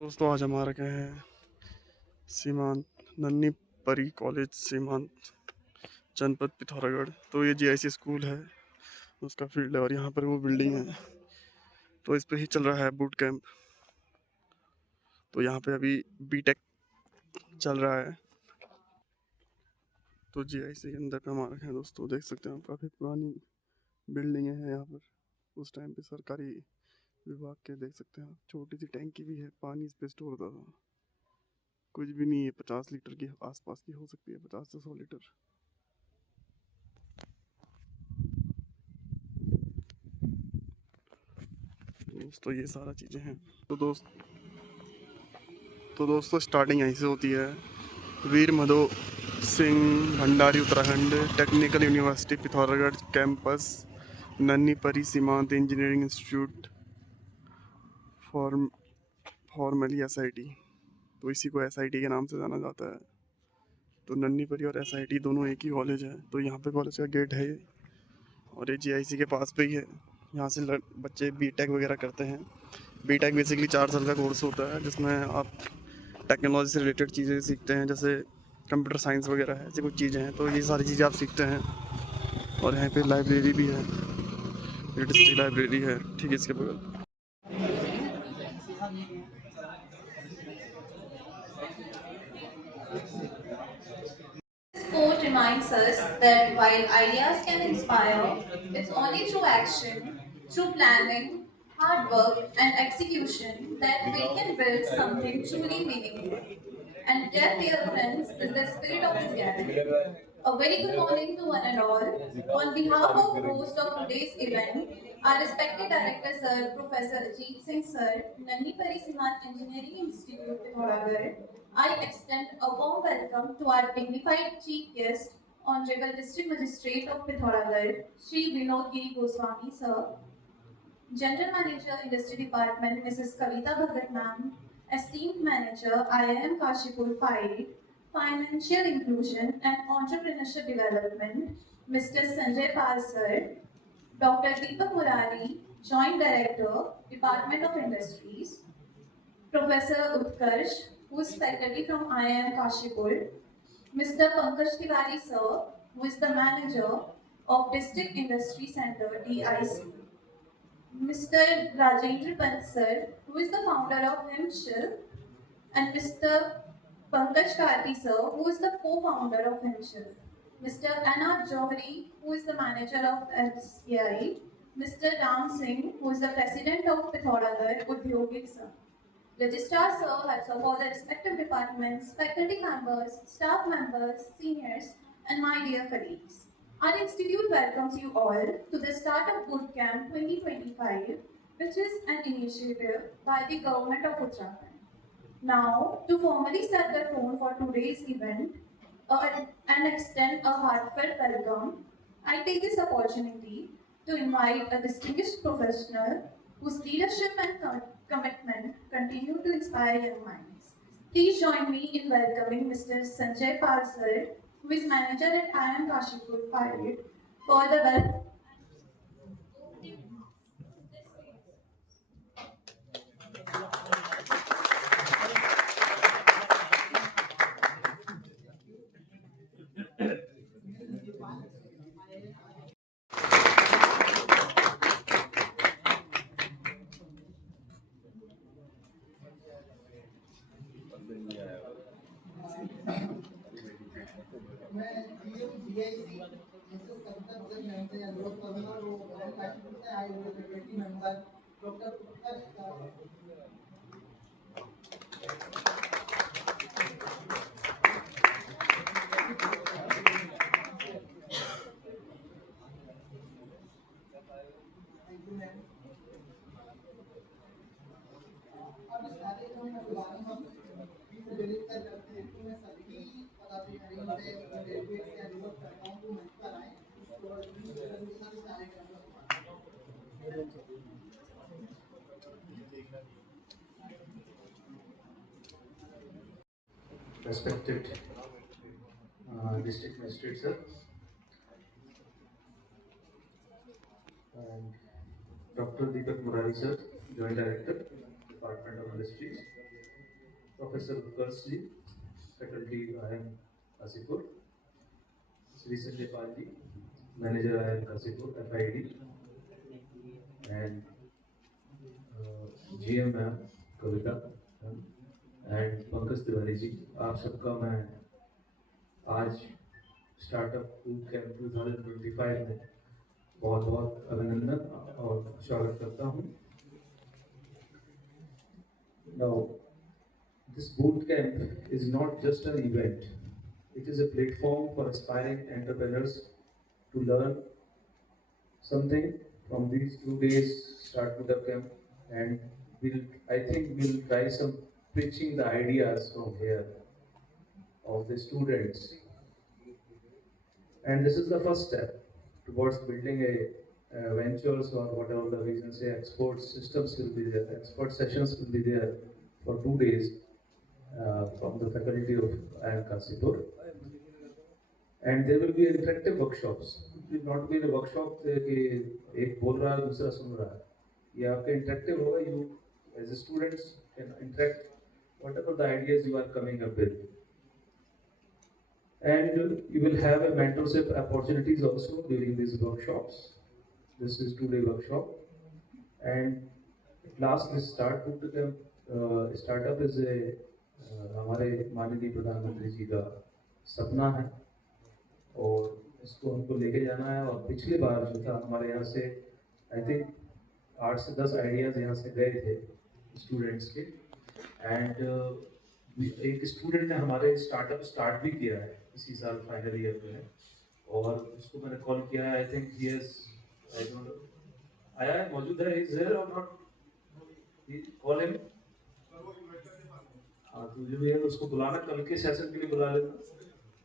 दोस्तों आज हम आ रखे हैं सीमांत नन्ही परी कॉलेज सीमांत जनपद पिथौरागढ़। तो ये जीआईसी स्कूल है, उसका फील्ड है और यहाँ पर वो बिल्डिंग है। तो इस पे ही चल रहा है बूट कैंप। तो यहाँ पे अभी बीटेक चल रहा है। तो जीआईसी के अंदर पे हम आ रखे हैं दोस्तों, देख सकते हैं आप काफ़ी पुरानी बिल्डिंगें हैं यहाँ पर। उस टाइम पे सरकारी विभाग के देख सकते हैं आप, छोटी सी टैंकी भी है, पानी इस पे स्टोर होता था। कुछ भी नहीं है, 50 लीटर की आसपास की हो सकती है, 50 से 100 लीटर। दोस्तों ये सारा चीज़ें हैं। तो दोस्तों स्टार्टिंग यहीं से होती है। Veer Madho Singh Bhandari Uttarakhand technical university Pithoragarh campus Nanhi Pari Seemant engineering institute form formally SIT. तो इसी को एसआईटी के नाम से जाना जाता है। तो नन्ही परी और एसआईटी दोनों एक ही कॉलेज है। तो यहाँ पे कॉलेज का गेट है ये, और ये जीआईसी के पास पे ही है। यहाँ से बच्चे बीटेक वगैरह करते हैं। बीटेक बेसिकली 4 साल का कोर्स होता है, जिसमें आप टेक्नोलॉजी से रिलेटेड चीज़ें सीखते हैं, जैसे कंप्यूटर साइंस वगैरह है, ऐसी कुछ चीज़ें हैं। तो ये सारी चीज़ें आप सीखते हैं। और यहाँ पे लाइब्रेरी भी है, ये डिस्ट्रिक्ट लाइब्रेरी है ठीक है इसके बगल। This quote reminds us that while ideas can inspire, it's only through action, through planning, hard work, and execution that we can build something truly meaningful. And that, dear friends, is the spirit of this gathering. A very good morning to one and all. On behalf of host of today's event, our respected director, Sir Professor Ajit Singh Sir, Nanni Parisiman Engineering Institute, Pithoragarh, I extend a warm welcome to our dignified chief guest, Honorable District Magistrate of Pithoragarh, Sri Vinod Giri Goswami Sir, General Manager, Industry Department, Mrs. Kavita Bhagat Ma'am, Esteemed Manager, IIM Kashipur 5, Financial Inclusion and Entrepreneurship Development, Mr. Sanjay Pal Sir, Dr. Deepak Murari, Joint Director, Department of Industries, Professor Utkarsh, who is faculty from IIM Kashipur, Mr. Pankaj Tiwari Sir, who is the Manager of District Industry Center, DIC, Mr. Rajendra Pant Sir, who is the founder of Himshil, and Mr. Pankaj Karti Sir, who is the co-founder of Himshil, Mr. Anna Johri, who is the manager of SBI, Mr. Ram Singh, who is the president of Pithoragarh Udyogik Sir. Registrar Sir, heads of all the respective departments, faculty members, staff members, seniors, and my dear colleagues. Our institute welcomes you all to the start of Bootcamp 2025, which is an initiative by the government of Uttarakhand. Now, to formally set the tone for today's event and extend a heartfelt welcome, I take this opportunity to invite a distinguished professional whose leadership and commitment continue to inspire young minds. Please join me in welcoming Mr. Sanjay Parsar, who is manager at IIM Kashipur 5, for the well. मैं GIC जैसे संकट से जानते हैं लोग करूंगा वो काशीपुर से आए हुए फैकल्टी मेंबर डॉक्टर उत्कर्ष का अब इस कार्यक्रम में बुलाने हम बीच डिलीट कर करते हैं तो मैं सभी पदाधिकारियों से ग्रेजुएट या रिवर्स करता हूँ तो मंच पर आए और इस कार्यक्रम में respected district magistrate sir and Dr. Deepak Murari sir, Joint Director, Department of Industries, Professor Gursi, faculty IIM Kasipur, Sri Sanjay Palji, manager IIM Kasipur, FID, and GM ma'am Kavita and Pankaj Tiwari ji, आप सबका मैं आज स्टार्टअप बूट कैंप 2025 में बहुत बहुत अभिनंदन और स्वागत करता हूँ। Now, this boot camp is not just an event, it is a platform for aspiring entrepreneurs to learn something from these 2 days start bootcamp camp, and I think we'll try some pitching the ideas from here of the students. And this is the first step towards building a ventures or whatever the reason say, export systems will be there, export sessions will be there for 2 days from the faculty of IIM Kasipur. And there will be interactive workshops. It will not be a workshop कि एक बोल रहा है दूसरा सुन रहा है. ये आपका interactive होगा. You as a students can interact whatever the ideas you are coming up with. And you will have a mentorship opportunities also during these workshops. This is 2-day workshop. And at last, this start bootcamp startup is a हमारे माननीय प्रधानमंत्री जी का सपना है और इसको हमको लेके जाना है। और पिछली बार जो था हमारे यहाँ से आई थिंक 8 से 10 आइडियाज यहाँ से गए थे स्टूडेंट्स के। एंड एक स्टूडेंट ने हमारे स्टार्टअप स्टार्ट भी किया है इसी साल फाइनल ईयर में, और उसको मैंने कॉल किया है। I think he is I don't know आया है, मौजूद है, इज देयर और नॉट, कॉल हिम। हाँ, तो जो भी है उसको बुलाना, कल के सेशन के लिए बुला लेना।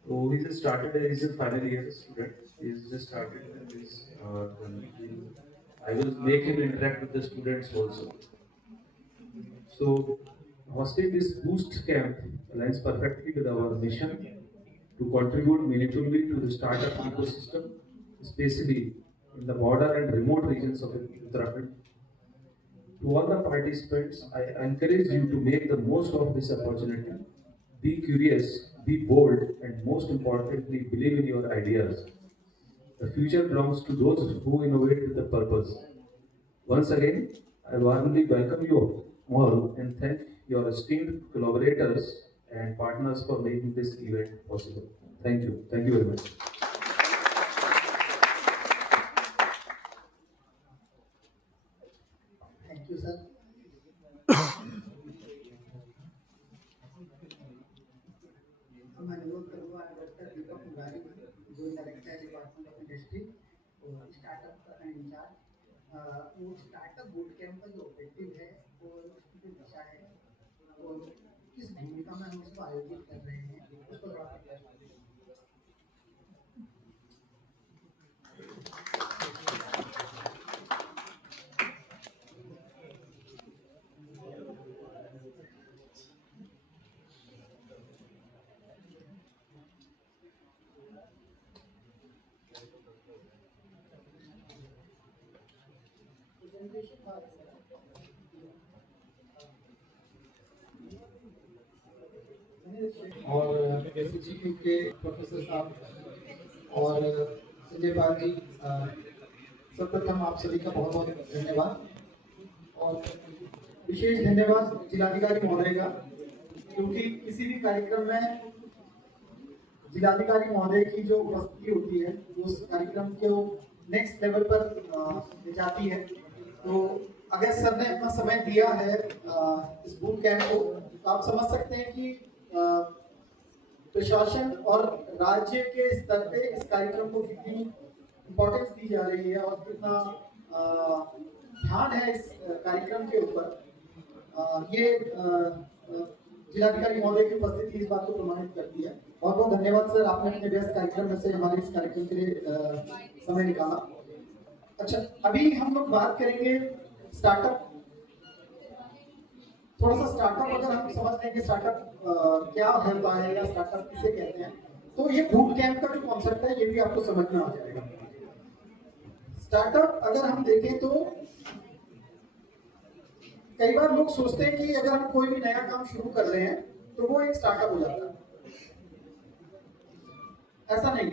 So he just started, he's a final year student. He's just started, and I will make him interact with the students also. So hosting this Boost camp aligns perfectly with our mission to contribute meaningfully to the startup ecosystem, especially in the border and remote regions of Uttarakhand. To all the participants, I encourage you to make the most of this opportunity. Be curious, be bold, and most importantly, believe in your ideas. The future belongs to those who innovate with a purpose. Once again, I warmly welcome you all and thank your esteemed collaborators and partners for making this event possible. Thank you. Thank you very much. Thank you, sir. मैं अनुरोध करूँगा doctor दीपक मुरारी, जो director है department of industry और startup का in charge. वो startup boot camp का जो ऑब्जेक्टिव है और उसकी जो दिशा है और किस भूमिका में हम इसको आयोजित कर रहे हैं उसको थोड़ा सा और एसजीक्यू के प्रोफेसर साहब और संजय पाल जी, सर्वप्रथम आप सभी का बहुत बहुत धन्यवाद। और विशेष धन्यवाद जिलाधिकारी महोदय का, क्योंकि किसी भी कार्यक्रम में जिलाधिकारी महोदय की जो उपस्थिति होती है उस कार्यक्रम को नेक्स्ट लेवल पर ले जाती है। तो अगर सर ने अपना समय दिया है इस बूट कैंप को, तो आप समझ सकते हैं कि प्रशासन और राज्य के स्तर पे इस कार्यक्रम को कितनी इम्पोर्टेंस दी जा रही है और कितना ध्यान है इस कार्यक्रम के ऊपर। ये जिलाधिकारी महोदय की उपस्थिति इस बात को प्रमाणित करती है। बहुत बहुत धन्यवाद सर, आपने अपने व्यस्त कार्यक्रम में से हमारे इस कार्यक्रम के लिए समय निकाला। अच्छा, अभी हम लोग बात करेंगे स्टार्टअप। थोड़ा सा स्टार्टअप अगर हम समझ लें कि स्टार्टअप क्या होता है या स्टार्टअप किसे कहते हैं, तो ये बूट कैंप का जो कॉन्सेप्ट है ये भी आपको समझ में आ जाएगा। स्टार्टअप अगर हम देखें तो कई बार लोग सोचते हैं कि अगर हम कोई भी नया काम शुरू कर रहे हैं तो वो एक स्टार्टअप हो जाता है। ऐसा नहीं।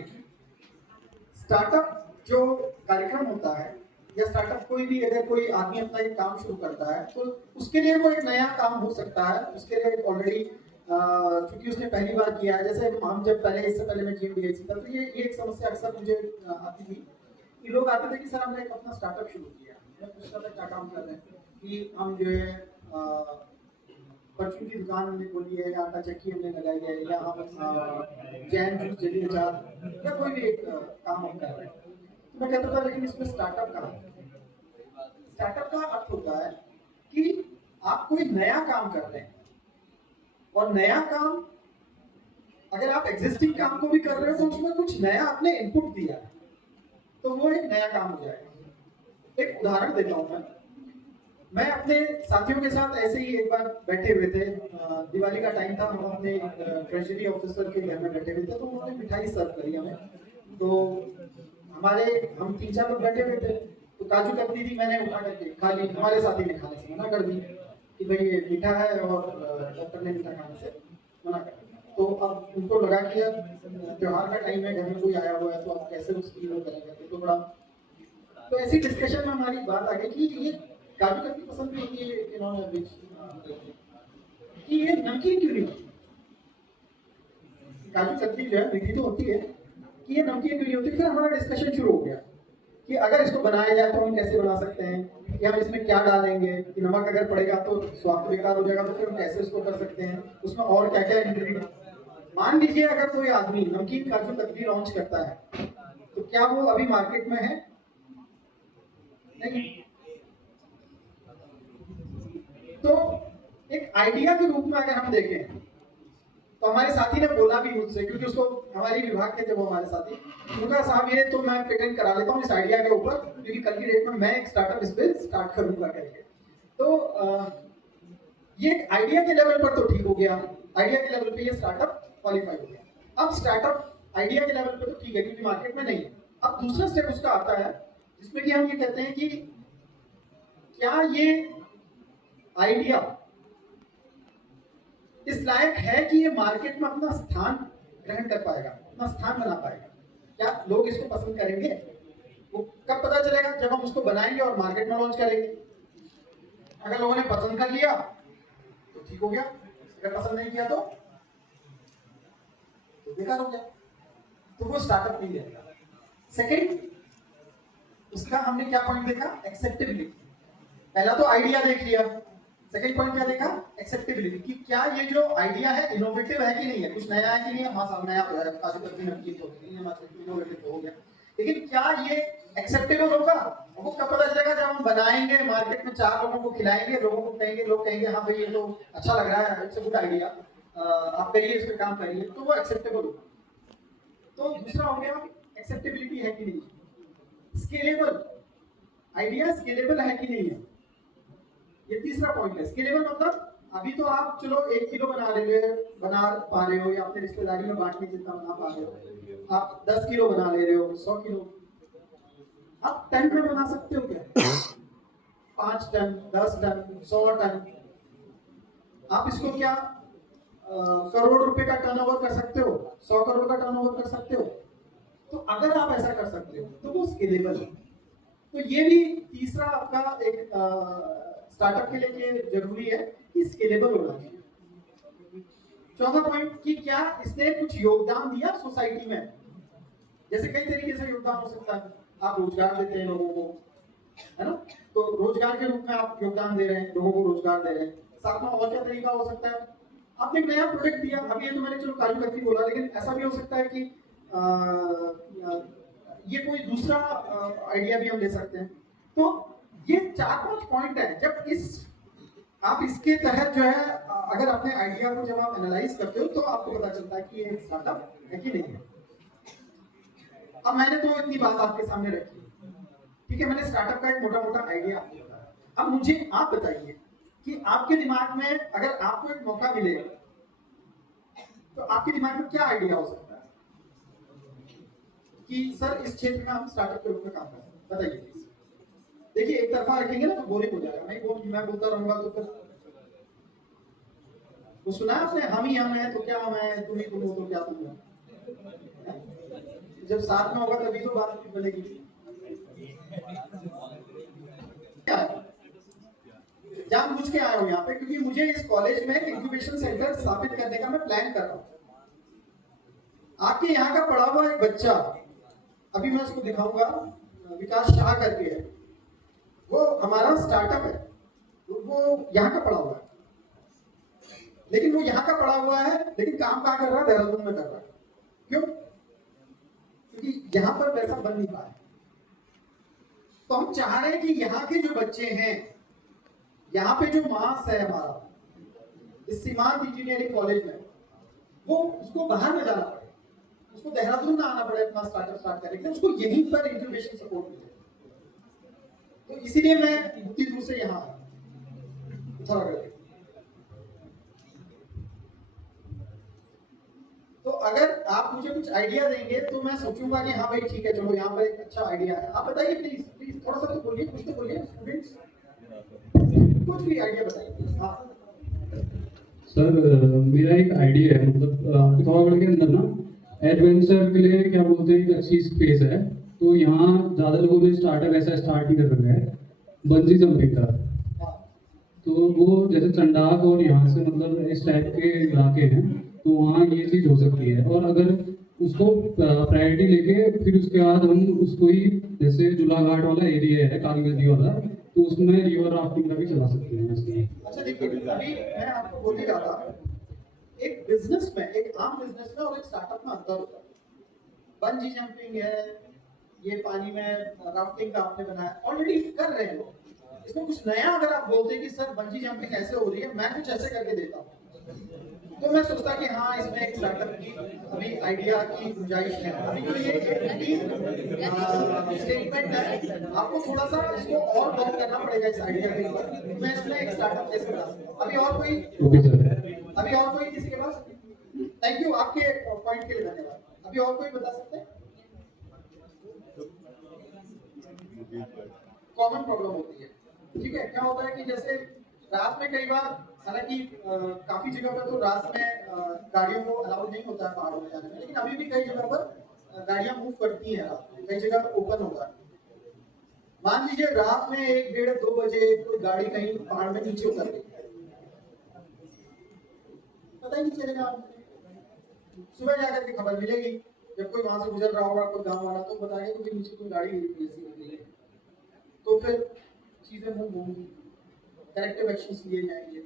स्टार्टअप जो कार्यक्रम होता है या स्टार्टअप कोई भी अगर कोई आदमी अपना एक काम शुरू करता है तो उसके लिए वो एक नया काम हो सकता है। उसके लिए ऑलरेडी क्योंकि उसने पहली बार किया है, जैसे हम जब पहले इससे पहले मैं GMDIC था तो ये एक समस्या अक्सर मुझे आती थी कि लोग आते थे कि सर हमने एक अपना स्टार्टअप शुरू किया। मैं पूछता था क्या काम कर रहे हैं कि हम जो है परचून की दुकान हमने खोली है, या आटा चक्की हमने लगाई है, या हम जैन जूस जेली अचार या कोई भी एक काम हम कर रहे हैं। तो मैं कहता था लेकिन इसमें स्टार्टअप कहाँ है? स्टार्टअप का अर्थ होता है कि आप कोई नया काम कर रहे हैं, और नया काम अगर आप एग्जिस्टिंग काम को भी कर रहे हो तो उसमें कुछ नया आपने इनपुट दिया है तो वो एक नया काम हो जाएगा। एक उदाहरण देता हूँ मैं अपने साथियों के साथ ऐसे ही एक बार बैठे हुए थे, दिवाली का टाइम था, हम अपने ट्रेजरी ऑफिसर के घर में बैठे हुए थे तो उन्होंने मिठाई सर्व करी हमें। तो हम 3-4 लोग बैठे हुए थे तो काजू कतली थी, मैंने उठा करके खा ली। हमारे साथी ने खाने से मना कर दी कि भाई ये मीठा है और डॉक्टर ने मीठा खाने से मना कर दिया। तो अब उनको लगा कि यार त्योहार का टाइम है, घर में कोई आया हुआ है तो आप कैसे उसकी वो करेंगे। तो बड़ा तो ऐसी डिस्कशन में हमारी बात आ गई कि ये काजू कतली पसंद भी होती है इन्होंने कि ये नमकीन क्यों नहीं होती? काजू कतली जो है मीठी तो होती है कि ये नमकीन क्यों नहीं होती? फिर हमारा डिस्कशन शुरू हो गया कि अगर इसको बनाया जाए तो हम कैसे बना सकते हैं, कि हम इसमें क्या डालेंगे, कि नमक अगर पड़ेगा तो स्वाद बेकार हो जाएगा तो फिर हम कैसे उसको कर सकते हैं, उसमें और क्या क्या इंग्रेडिएंट। मान लीजिए अगर कोई आदमी नमकीन काजू कतली लॉन्च करता है तो क्या वो अभी मार्केट में है? नहीं। तो एक आइडिया के रूप में अगर हम देखें तो हमारे साथी ने बोला भी मुझसे, क्योंकि उसको हमारे विभाग के थे वो हमारे साथी, उनका साहब ये तो मैं पेटेंट करा लेता हूँ इस आइडिया के ऊपर, क्योंकि कल की डेट में मैं एक स्टार्टअप इस पे स्टार्ट करूंगा करके। तो ये आइडिया के लेवल पर तो ठीक हो गया, आइडिया के लेवल पे ये स्टार्टअप क्वालिफाई हो गया। अब स्टार्टअप आइडिया के लेवल पे तो ठीक है क्योंकि मार्केट में नहीं है। अब दूसरा स्टेप उसका आता है जिसमें कि हम ये कहते हैं कि क्या ये आइडिया इस लायक है कि ये मार्केट में अपना स्थान ग्रहण कर पाएगा, अपना स्थान बना पाएगा? क्या लोग इसको पसंद करेंगे? वो कब पता चलेगा? जब हम उसको बनाएंगे और मार्केट में लॉन्च करेंगे। अगर लोगों ने पसंद कर लिया तो ठीक हो गया, अगर पसंद नहीं किया तो बेकार हो गया। तो वो स्टार्टअप नहीं रहेगा। सेकेंड, उसका हमने क्या पॉइंट देखा? एक्सेप्टेबिलिटी। पहला तो आइडिया देख लिया, सेकंड पॉइंट क्या देखा? एक्सेप्टेबिलिटी, कि क्या ये जो आइडिया है इनोवेटिव है कि नहीं है, कुछ नया है कि नहीं है। हाँ साहब नया तो है, काजू कतली नमकीन तो नहीं है, इनोवेटिव तो हो गया, लेकिन क्या ये एक्सेप्टेबल होगा? वो कब पता चलेगा? जब हम बनाएंगे, मार्केट में 4 लोगों को खिलाएंगे, लोगों को कहेंगे, लोग कहेंगे हाँ भाई ये तो अच्छा लग रहा है, इट्स अ गुड आइडिया, आप करिए, इस पर काम करिए, तो वो एक्सेप्टेबल होगा। तो दूसरा हो गया एक्सेप्टेबिलिटी है कि नहीं। स्केलेबल, आइडिया स्केलेबल है कि नहीं है, ये तीसरा पॉइंट है। स्केलेबल मतलब अभी तो आप चलो 1 किलो बना पा रहे हो, या अपने रिश्तेदारी में बांटने जितना बना पा रहे हो। आप 10 किलो बना ले रहे हो, 100 किलो, आप 10 में बना सकते हो क्या? 5 टन, 10 टन, 100 टन, आप इसको क्या करोड़ रुपए का टर्नओवर कर सकते हो, 100 करोड़ का टर्नओवर कर सकते हो। तो अगर आप ऐसा कर सकते हो तो वो स्केलेबल है। तो ये भी तीसरा आपका एक स्टार्टअप के लिए जरूरी है कि स्केलेबल होना चाहिए। चौथा पॉइंट कि क्या इसने कुछ योगदान दिया सोसाइटी में। जैसे कई तरीके से योगदान हो सकता है, आप रोजगार देते हैं लोगों को, है ना, तो रोजगार के रूप में आप योगदान दे रहे हैं, लोगों को रोजगार दे रहे हैं। साथ में और क्या तरीका हो सकता है? आपने एक नया प्रोडक्ट दिया, अभी ये तो मैंने चलो काजू कतली बोला, लेकिन ऐसा भी हो सकता है कि ये कोई दूसरा आइडिया भी हम ले सकते हैं। तो ये 4-5 पॉइंट है। जब आप इसके तहत जो है अगर अपने आइडिया को जब आप एनालाइज करते हो तो आपको पता चलता है कि ये स्टार्टअप है कि नहीं है। अब मैंने तो इतनी बात आपके सामने रखी, ठीक है, मैंने स्टार्टअप का एक मोटा आइडिया आपको बताया। अब मुझे आप बताइए कि आपके दिमाग में अगर आपको एक मौका मिले तो आपके दिमाग में क्या आइडिया हो सकता है कि सर इस क्षेत्र में हम स्टार्टअप के रूप में काम करें? बताइए प्लीज। देखिए एक तरफा रखेंगे ना तो बोरिंग हो जाएगा, मैं बोलता रहूंगा तो फिर वो सुना है आपने, हम ही हम हैं तो क्या हम हैं, तुम ही तुम हो तो क्या तुम हो। जब साथ में होगा तभी तो बात बनेगी। जानबूझ के आया हूँ यहाँ पे क्योंकि मुझे इस कॉलेज में इंक्यूबेशन सेंटर स्थापित करने का मैं प्लान कर रहा हूँ। आपके यहाँ का पढ़ा हुआ एक बच्चा, अभी मैं उसको दिखाऊंगा, विकास शाह करके है, वो हमारा स्टार्टअप है, वो यहाँ का पढ़ा हुआ है, लेकिन वो यहाँ का पढ़ा हुआ है लेकिन काम कहाँ कर रहा है, देहरादून में कर रहा है। क्यों? क्योंकि यहाँ पर पैसा बन नहीं पाया। तो हम चाह रहे हैं कि यहाँ के जो बच्चे हैं, यहाँ पे जो मास है हमारा इस सीमांत इंजीनियरिंग कॉलेज में, वो उसको बाहर में जाना पड़े, उसको देहरादून में आना पड़े अपना स्टार्टअप स्टार्ट करने के लिए, उसको यहीं पर इंक्यूबेशन सपोर्ट मिले। तो इसीलिए मैं उतनी दूर से यहाँ आया। तो अगर आप मुझे कुछ आइडिया देंगे तो मैं सोचूंगा कि हाँ भाई ठीक है, चलो यहाँ पर एक अच्छा आइडिया है। आप बताइए प्लीज प्लीज, थोड़ा सा तो बोलिए, कुछ तो बोलिए स्टूडेंट्स, कुछ भी आइडिया बताइए। हाँ सर, मेरा एक आइडिया है, मतलब पिथौरागढ़ के अंदर ना एडवेंचर के लिए क्या बोलते हैं, एक अच्छी स्पेस है। तो यहाँ ज़्यादा लोगों ने स्टार्टअप ऐसा स्टार्ट नहीं कर रखा है, बंजी जंपिंग का। तो वो जैसे चंडाक और यहाँ से मतलब इस टाइप के इलाके हैं, तो वहाँ ये चीज़ हो सकती है। और अगर उसको प्रायोरिटी लेके फिर उसके बाद हम उसको ही, जैसे जुलाघाट वाला एरिया है काली नदी वाला, तो उसमें रिवर राफ्टिंग का भी चला सकते हैं इसमें। अच्छा देखिए, अभी मैं आपको बोल ही रहा था, एक बिजनेस में, एक आम बिजनेस में और एक स्टार्टअप में अंतर होता है। बंजी जंपिंग है, ये पानी में राफ्टिंग का आपने बनाया, ऑलरेडी कर रहे हैं लोग। इसमें कुछ नया अगर आप बोलते हैं कि सर बंजी जंपिंग ऐसे हो रही है, मैं कुछ ऐसे करके देता हूँ, तो मैं सोचता कि हाँ इसमें एक स्टार्टअप की अभी आइडिया की गुंजाइश है। अभी तो ये स्टेटमेंट है, आपको थोड़ा सा इसको और वर्क करना पड़ेगा इस आइडिया के ऊपर। मैं इसमें एक स्टार्टअप कैसे बना सकता हूँ। अभी और कोई किसी के पास? थैंक यू, आपके पॉइंट के लिए धन्यवाद। अभी और कोई बता सकते हैं? कॉमन प्रॉब्लम होती है, ठीक है। क्या होता है कि जैसे रात में कई बार, हालांकि काफी जगह पर तो रात में गाड़ियों को अलाउ नहीं होता है पहाड़ों में जाने में, लेकिन अभी भी कई जगह पर गाड़ियां मूव करती हैं रात में, कई जगह ओपन होता है। मान लीजिए रात में 1, 1:30, 2 बजे कोई गाड़ी कहीं पहाड़ में नीचे उतर गई, पता ही नहीं चलेगा। सुबह जाकर के खबर मिलेगी, जब कोई वहां से गुजर रहा होगा, कोई गाँव वाला, तो बताएगा कि नीचे कोई गाड़ी ऐसी, तो फिर चीजें मूव होंगी, करेक्टिव एक्शंस लिए जाएंगे।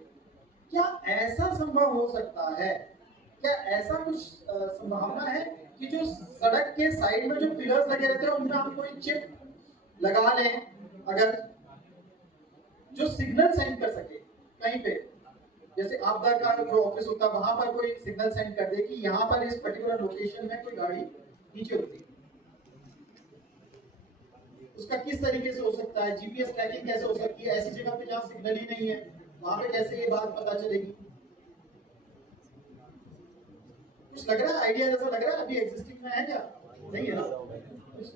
क्या ऐसा संभव हो सकता है, क्या ऐसा कुछ संभावना है कि जो सड़क के साइड में जो पिलर्स लगे रहते हैं उनमें हम कोई चिप लगा लें, अगर जो सिग्नल सेंड कर सके कहीं पे, जैसे आपदा का जो ऑफिस होता है वहां पर कोई सिग्नल सेंड कर दे कि यहाँ पर इस पर्टिकुलर लोकेशन में कोई गाड़ी नीचे होती है। उसका किस तरीके से हो सकता है, जीपीएस ट्रैकिंग कैसे हो सकती है, ऐसी जगह पे जहाँ सिग्नल ही नहीं है वहां पे कैसे ये बात पता चलेगी। कुछ लग रहा है, आइडिया जैसा लग रहा है, अभी एग्जिस्टिंग में है क्या? नहीं है ना?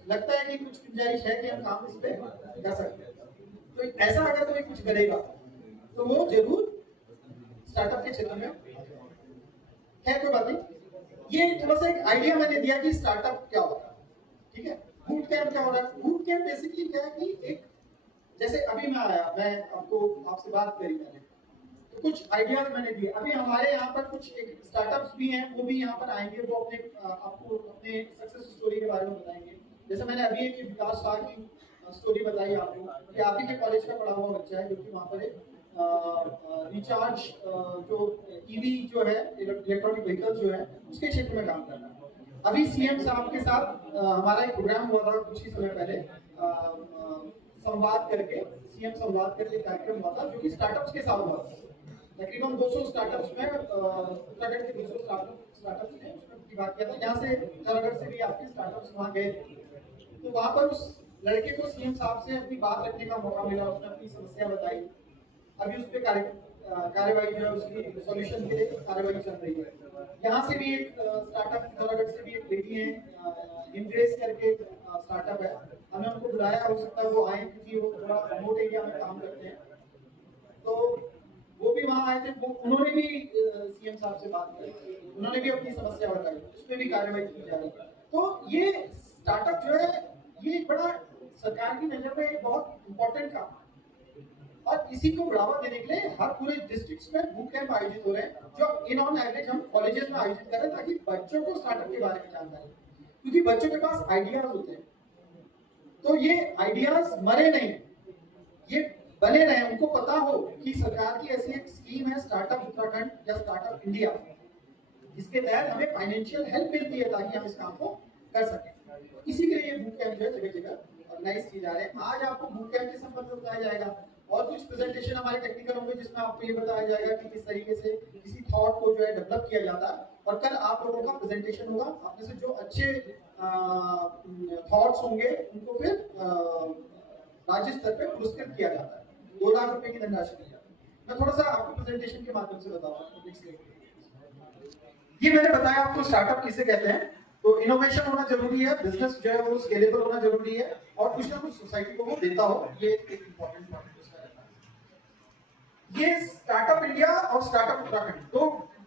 लगता है कि कुछ गुंजाइश है कि हम काम इस पे कर सकते हैं। तो ऐसा अगर कोई कुछ करेगा तो वो जरूर स्टार्टअप के क्षेत्र में है, कोई बात नहीं। ये थोड़ा सा एक आइडिया मैंने दिया कि स्टार्टअप क्या होता है, ठीक है। बूट कैंप क्या हो रहा है? बूट कैंप बेसिकली क्या है कि एक, जैसे अभी मैं आया, मैं आपको आपसे बात करी मैंने, तो कुछ आइडियाज मैंने दिए। अभी हमारे यहाँ पर कुछ एक स्टार्टअप्स भी हैं, वो भी यहाँ पर आएंगे, वो अपने आपको अपने सक्सेस स्टोरी के बारे में बताएंगे। जैसे मैंने अभी एक विकास शाह की स्टोरी बताई आपको कि आप ही के कॉलेज का पढ़ा हुआ बच्चा है जो कि वहाँ पर एक रिचार्ज जो ईवी जो है, इलेक्ट्रॉनिक व्हीकल्स जो है, उसके क्षेत्र में काम करना है। अभी सीएम साहब के साथ हमारा एक प्रोग्राम हुआ था कुछ ही समय पहले, संवाद करके, सीएम संवाद करके कार्यक्रम हुआ था जो कि स्टार्टअप्स के साथ हुआ था। तकरीबन 200 स्टार्टअप्स में, उत्तराखंड के 200 स्टार्टअप्स ने उसमें बात किया था। यहाँ से उत्तराखंड से भी आपके स्टार्टअप्स वहाँ गए थे, तो वहाँ पर उस लड़के को सीएम साहब से अपनी बात रखने का मौका मिला, उसने अपनी समस्या बताई। अभी उस पर कार्यवाही जो है, उसकी सॉल्यूशन के लिए कार्यवाही चल रही है। यहाँ से भी एक स्टार्टअप, उत्तराखंड से भी एक लेडी है, इम्ब्रेस करके स्टार्टअप है, हमें उनको बुलाया, हो सकता है वो आए क्योंकि वो थोड़ा रिमोट एरिया में काम करते हैं, तो वो भी वहाँ आए थे। वो उन्होंने भी सीएम साहब से बात की, उन्होंने भी अपनी समस्या बताई, उस पर भी कार्रवाई की जा रही है। तो ये स्टार्टअप जो है ये एक बड़ा सरकार की नजर में एक बहुत इंपॉर्टेंट काम है, और इसी को बढ़ावा देने के लिए हर पूरे डिस्ट्रिक्ट्स में बूट कैंप आयोजित हो रहे हैं, जो इन ऑन एवरेज हम कॉलेजेस में आयोजित कर रहे हैं, ताकि बच्चों को स्टार्टअप के बारे में जानकारी, क्योंकि बच्चों के पास आइडियाज होते हैं, तो ये आइडियाज मरे नहीं, ये बने रहे, उनको पता हो कि सरकार की ऐसी एक स्कीम है स्टार्टअप उत्तराखंड या स्टार्टअप इंडिया, जिसके तहत हमें फाइनेंशियल हेल्प मिलती है ताकि हम इस काम को कर सकें। इसी के लिए ये बूट कैंप जो है जगह जगह ऑर्गेनाइज किए जा रहे हैं। आज आपको बूट कैंप के संबंध में बताया जाएगा, और कुछ प्रेजेंटेशन हमारे टेक्निकल होंगे जिसमें आपको ये बताया जाएगा कि किस तरीके से किसी थॉट को जो है डेवलप किया जाता है, और कल आप लोगों का प्रेजेंटेशन होगा, आप में से जो अच्छे थॉट्स होंगे उनको फिर राज्य स्तर पे पुरस्कृत किया जाता है, 2 लाख रुपए की धनराशि दी जाती है। मैं थोड़ा सा आपको प्रेजेंटेशन के माध्यम से बताऊंगा। ये मैंने बताया आपको स्टार्टअप किसे कहते हैं, तो इनोवेशन होना जरूरी है, बिजनेस जो है वो स्केलेबल होना जरूरी है, और कुछ ना कुछ सोसाइटी को वो देता हो, ये एक इंपॉर्टेंट पॉइंट है। ये स्टार्टअप इंडिया और स्टार्टअप उत्तराखंड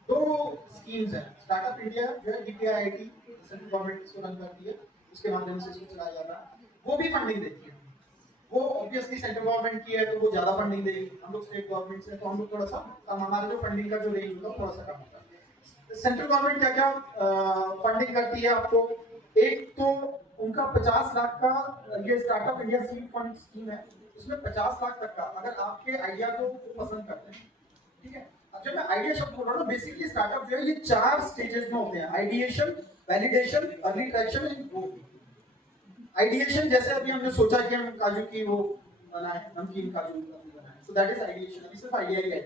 दो स्कीम्स हैं। स्टार्टअप इंडिया जो है डीपीआईआईटी सेंट्रल गवर्नमेंट इसको रन करती है, उसके माध्यम से इसको चलाया जाता है, वो भी फंडिंग देती है। वो ऑब्वियसली सेंट्रल गवर्नमेंट की है तो वो ज्यादा फंडिंग देगी, हम लोग स्टेट गवर्नमेंट से तो हम लोग थोड़ा सा कम, हमारा जो फंडिंग का जो रेंज होता है थोड़ा सा कम होता है। सेंट्रल गवर्नमेंट क्या क्या फंडिंग करती है आपको, एक तो उनका 50 लाख का ये startup India seed fund scheme है, उसमें 50 लाख तक का, अगर आपके आइडिया को पसंद करते हैं, ठीक है। अब जब मैं आइडिया शब्द बोल रहा हूँ, बेसिकली स्टार्टअप जो है ये 4 स्टेजेस में होते हैं, ideation, validation, early traction and growth. Ideation जैसे अभी हमने सोचा कि हम काजू की वो बनाए, नमकीन काजू बनाए, सो दैट इज आइडिएशन, अभी सिर्फ आइडिया ही है।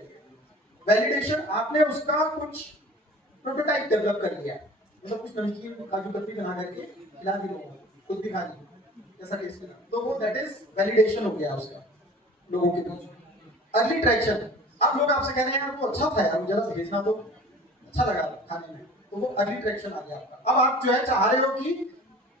वैलिडेशन, आपने उसका कुछ प्रोटोटाइप डेवलप कर लिया, मतलब कुछ नमकीन काजू कतली बना करके खिला दी लोगों को, खुद भी खा ली, कैसा टेस्ट लगा, तो वो दैट इज वैलिडेशन हो गया उसका लोगों के बीच। अर्ली ट्रैक्शन, अब लोग आपसे कह रहे हैं यार वो अच्छा था यार, जरा भेजना तो अच्छा लगा खाने में, तो वो अर्ली ट्रैक्शन आ गया आपका। अब आप जो है चाह रहे हो कि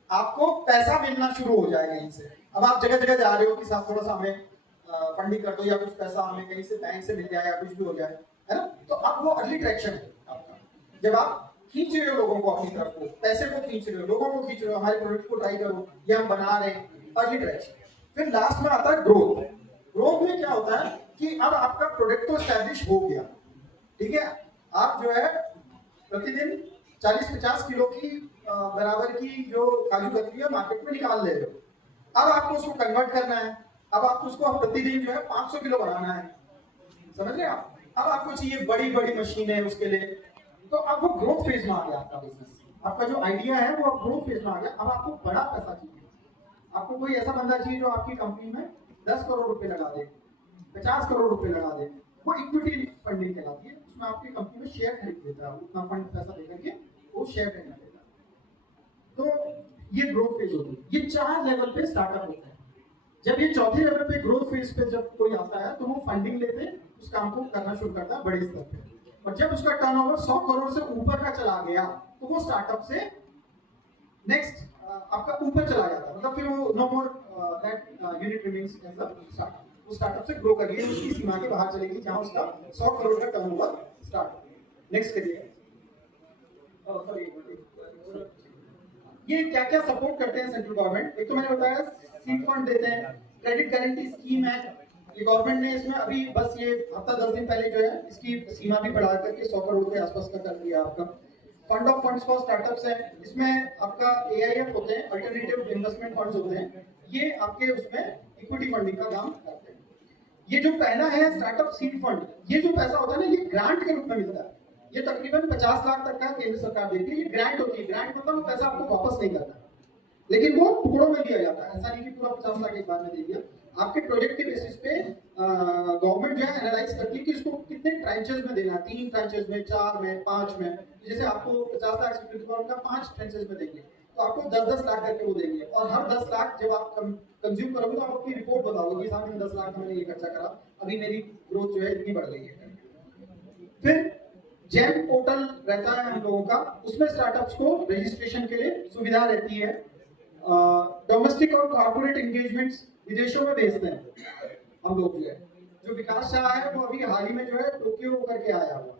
आपको पैसा मिलना शुरू हो जाएगा यहीं से, अब आप जगह जगह जा रहे हो कि साहब थोड़ा सा हमें फंडिंग कर दो, या कुछ पैसा हमें कहीं से बैंक से मिल जाए या कुछ भी हो जाए, है ना। तो अब वो अर्ली ट्रैक्शन है आपका, जब आप खींच रहे हो लोगों को अपनी तरफ को, पैसे को खींच रहे हो, लोगों को खींच रहे हो, हमारे प्रोडक्ट को ट्राई करो, ये हम बना रहे हैं, अर्ली ट्रैक्शन। फिर लास्ट में आता है ग्रोथ। ग्रोथ में क्या होता है कि अब आपका प्रोडक्ट तो एस्टैब्लिश हो गया, ठीक है, आप जो है प्रतिदिन 40-50 किलो की बराबर की जो काजू कतली है मार्केट में निकाल ले रहे हो, अब आपको उसको कन्वर्ट करना है, अब आपको उसको प्रतिदिन जो है 500 किलो बनाना है, समझ रहे आप। अब आपको चाहिए बड़ी बड़ी मशीन है उसके लिए, तो अब वो ग्रोथ फेज में आ गया आपका बिजनेस, आपका जो आइडिया है वो अब ग्रोथ फेज में आ गया। अब आपको बड़ा पैसा चाहिए, आपको कोई ऐसा बंदा चाहिए जो आपकी कंपनी में 10 करोड़ रुपए लगा दे, 50 करोड़ रुपए लगा दे, वो इक्विटी फंडिंग कहलाती है, उसमें आपकी कंपनी में शेयर खरीद देता है, उतना फंड पैसा देकर के वो शेयर खरीद देता है। तो ये ग्रोथ फेज होती है। ये 4 लेवल पे स्टार्टअप होता है। जब ये चौथे लेवल पे ग्रोथ फेज पे जब कोई आता है तो वो फंडिंग लेते उस काम को करना शुरू करता है बड़े स्तर पे, और जब उसका टर्नओवर 100 करोड़ से ऊपर का चला गया तो वो स्टार्टअप से नेक्स्ट आपका ऊपर चला जाता है, मतलब फिर वो no more that unit remains as a startup, वो स्टार्टअप से ग्रो करिए, उसकी सीमा के बाहर चलेगी जहां उसका 100 करोड़ का टर्नओवर स्टार्ट। नेक्स्ट करिए। ये क्या क्या सपोर्ट करते हैं सेंट्रल गवर्नमेंट, एक तो मैंने बताया सीड फंड देते हैं, क्रेडिट गारंटी स्कीम है, ये गवर्नमेंट ने इसमें अभी बस ये हफ्ता 10 दिन पहले जो है इसकी सीमा भी बढ़ा करके 100 करोड़ के आसपास का कर दिया आपका। Fund of funds for startups है, इसमें आपका AIF होते हैं, अल्टरनेटिव इन्वेस्टमेंट फंड्स होते हैं, ये आपके उसमें इक्विटी फंडिंग का काम करते हैं। ये जो पहला है स्टार्टअप सीड फंड, ये जो पैसा होता है ना ये ग्रांट के रूप में मिलता है, ये तकरीबन 50 लाख तक का केंद्र सरकार देती है, ये ग्रांट होती है, ग्रांट मतलब वो पैसा आपको वापस नहीं करता, लेकिन वो टुकड़ों में दिया जाता है, ऐसा नहीं कि पूरा 50 लाख एक बार में दे दिया। आपके प्रोजेक्ट के बेसिस पे गवर्नमेंट जो है एनालाइज करती है कि इसको कितने ट्रांचेस में देना है, 3 ट्रांचेस में, 4 में, 5 में, जैसे आपको 50 लाख स्वीकृत का 5 ट्रांचेस में देंगे तो आपको 10-10 लाख करके वो देंगे, और हर 10 लाख जब आप कंज्यूम करोगे तो आप अपनी रिपोर्ट बताओगे कि साहब 10 लाख मैंने ये खर्चा करा, अभी मेरी ग्रोथ जो है इतनी बढ़ गई है। फिर जेम पोर्टल रहता है हम लोगों का, उसमें स्टार्टअप्स को रजिस्ट्रेशन के लिए सुविधा रहती है, डोमेस्टिक और कॉर्पोरेट एंगेजमेंट्स विदेशों में भेजते हैं हम लोग जो विकास शाह है वो अभी हाल ही में जो है टोक्यो करके आया हुआ,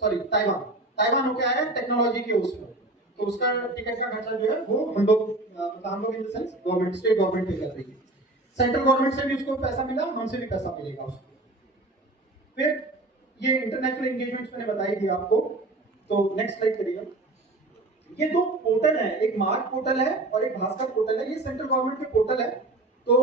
सॉरी ताइवान होके आया टेक्नोलॉजी के उसमें, तो उसका टिकट का खर्चा जो है वो हम लोग in the sense government, state government पे कर रही है। सेंट्रल गवर्नमेंट से भी उसको पैसा मिला, हमसे भी पैसा मिलेगा उसको। फिर ये इंटरनेशनल एंगेजमेंट्स मैंने बताई थी आपको, तो नेक्स्ट स्लाइड करिएगा। ये दो पोर्टल है, एक मार्क पोर्टल है और एक भास्कर पोर्टल है, ये सेंट्रल गवर्नमेंट के पोर्टल है। तो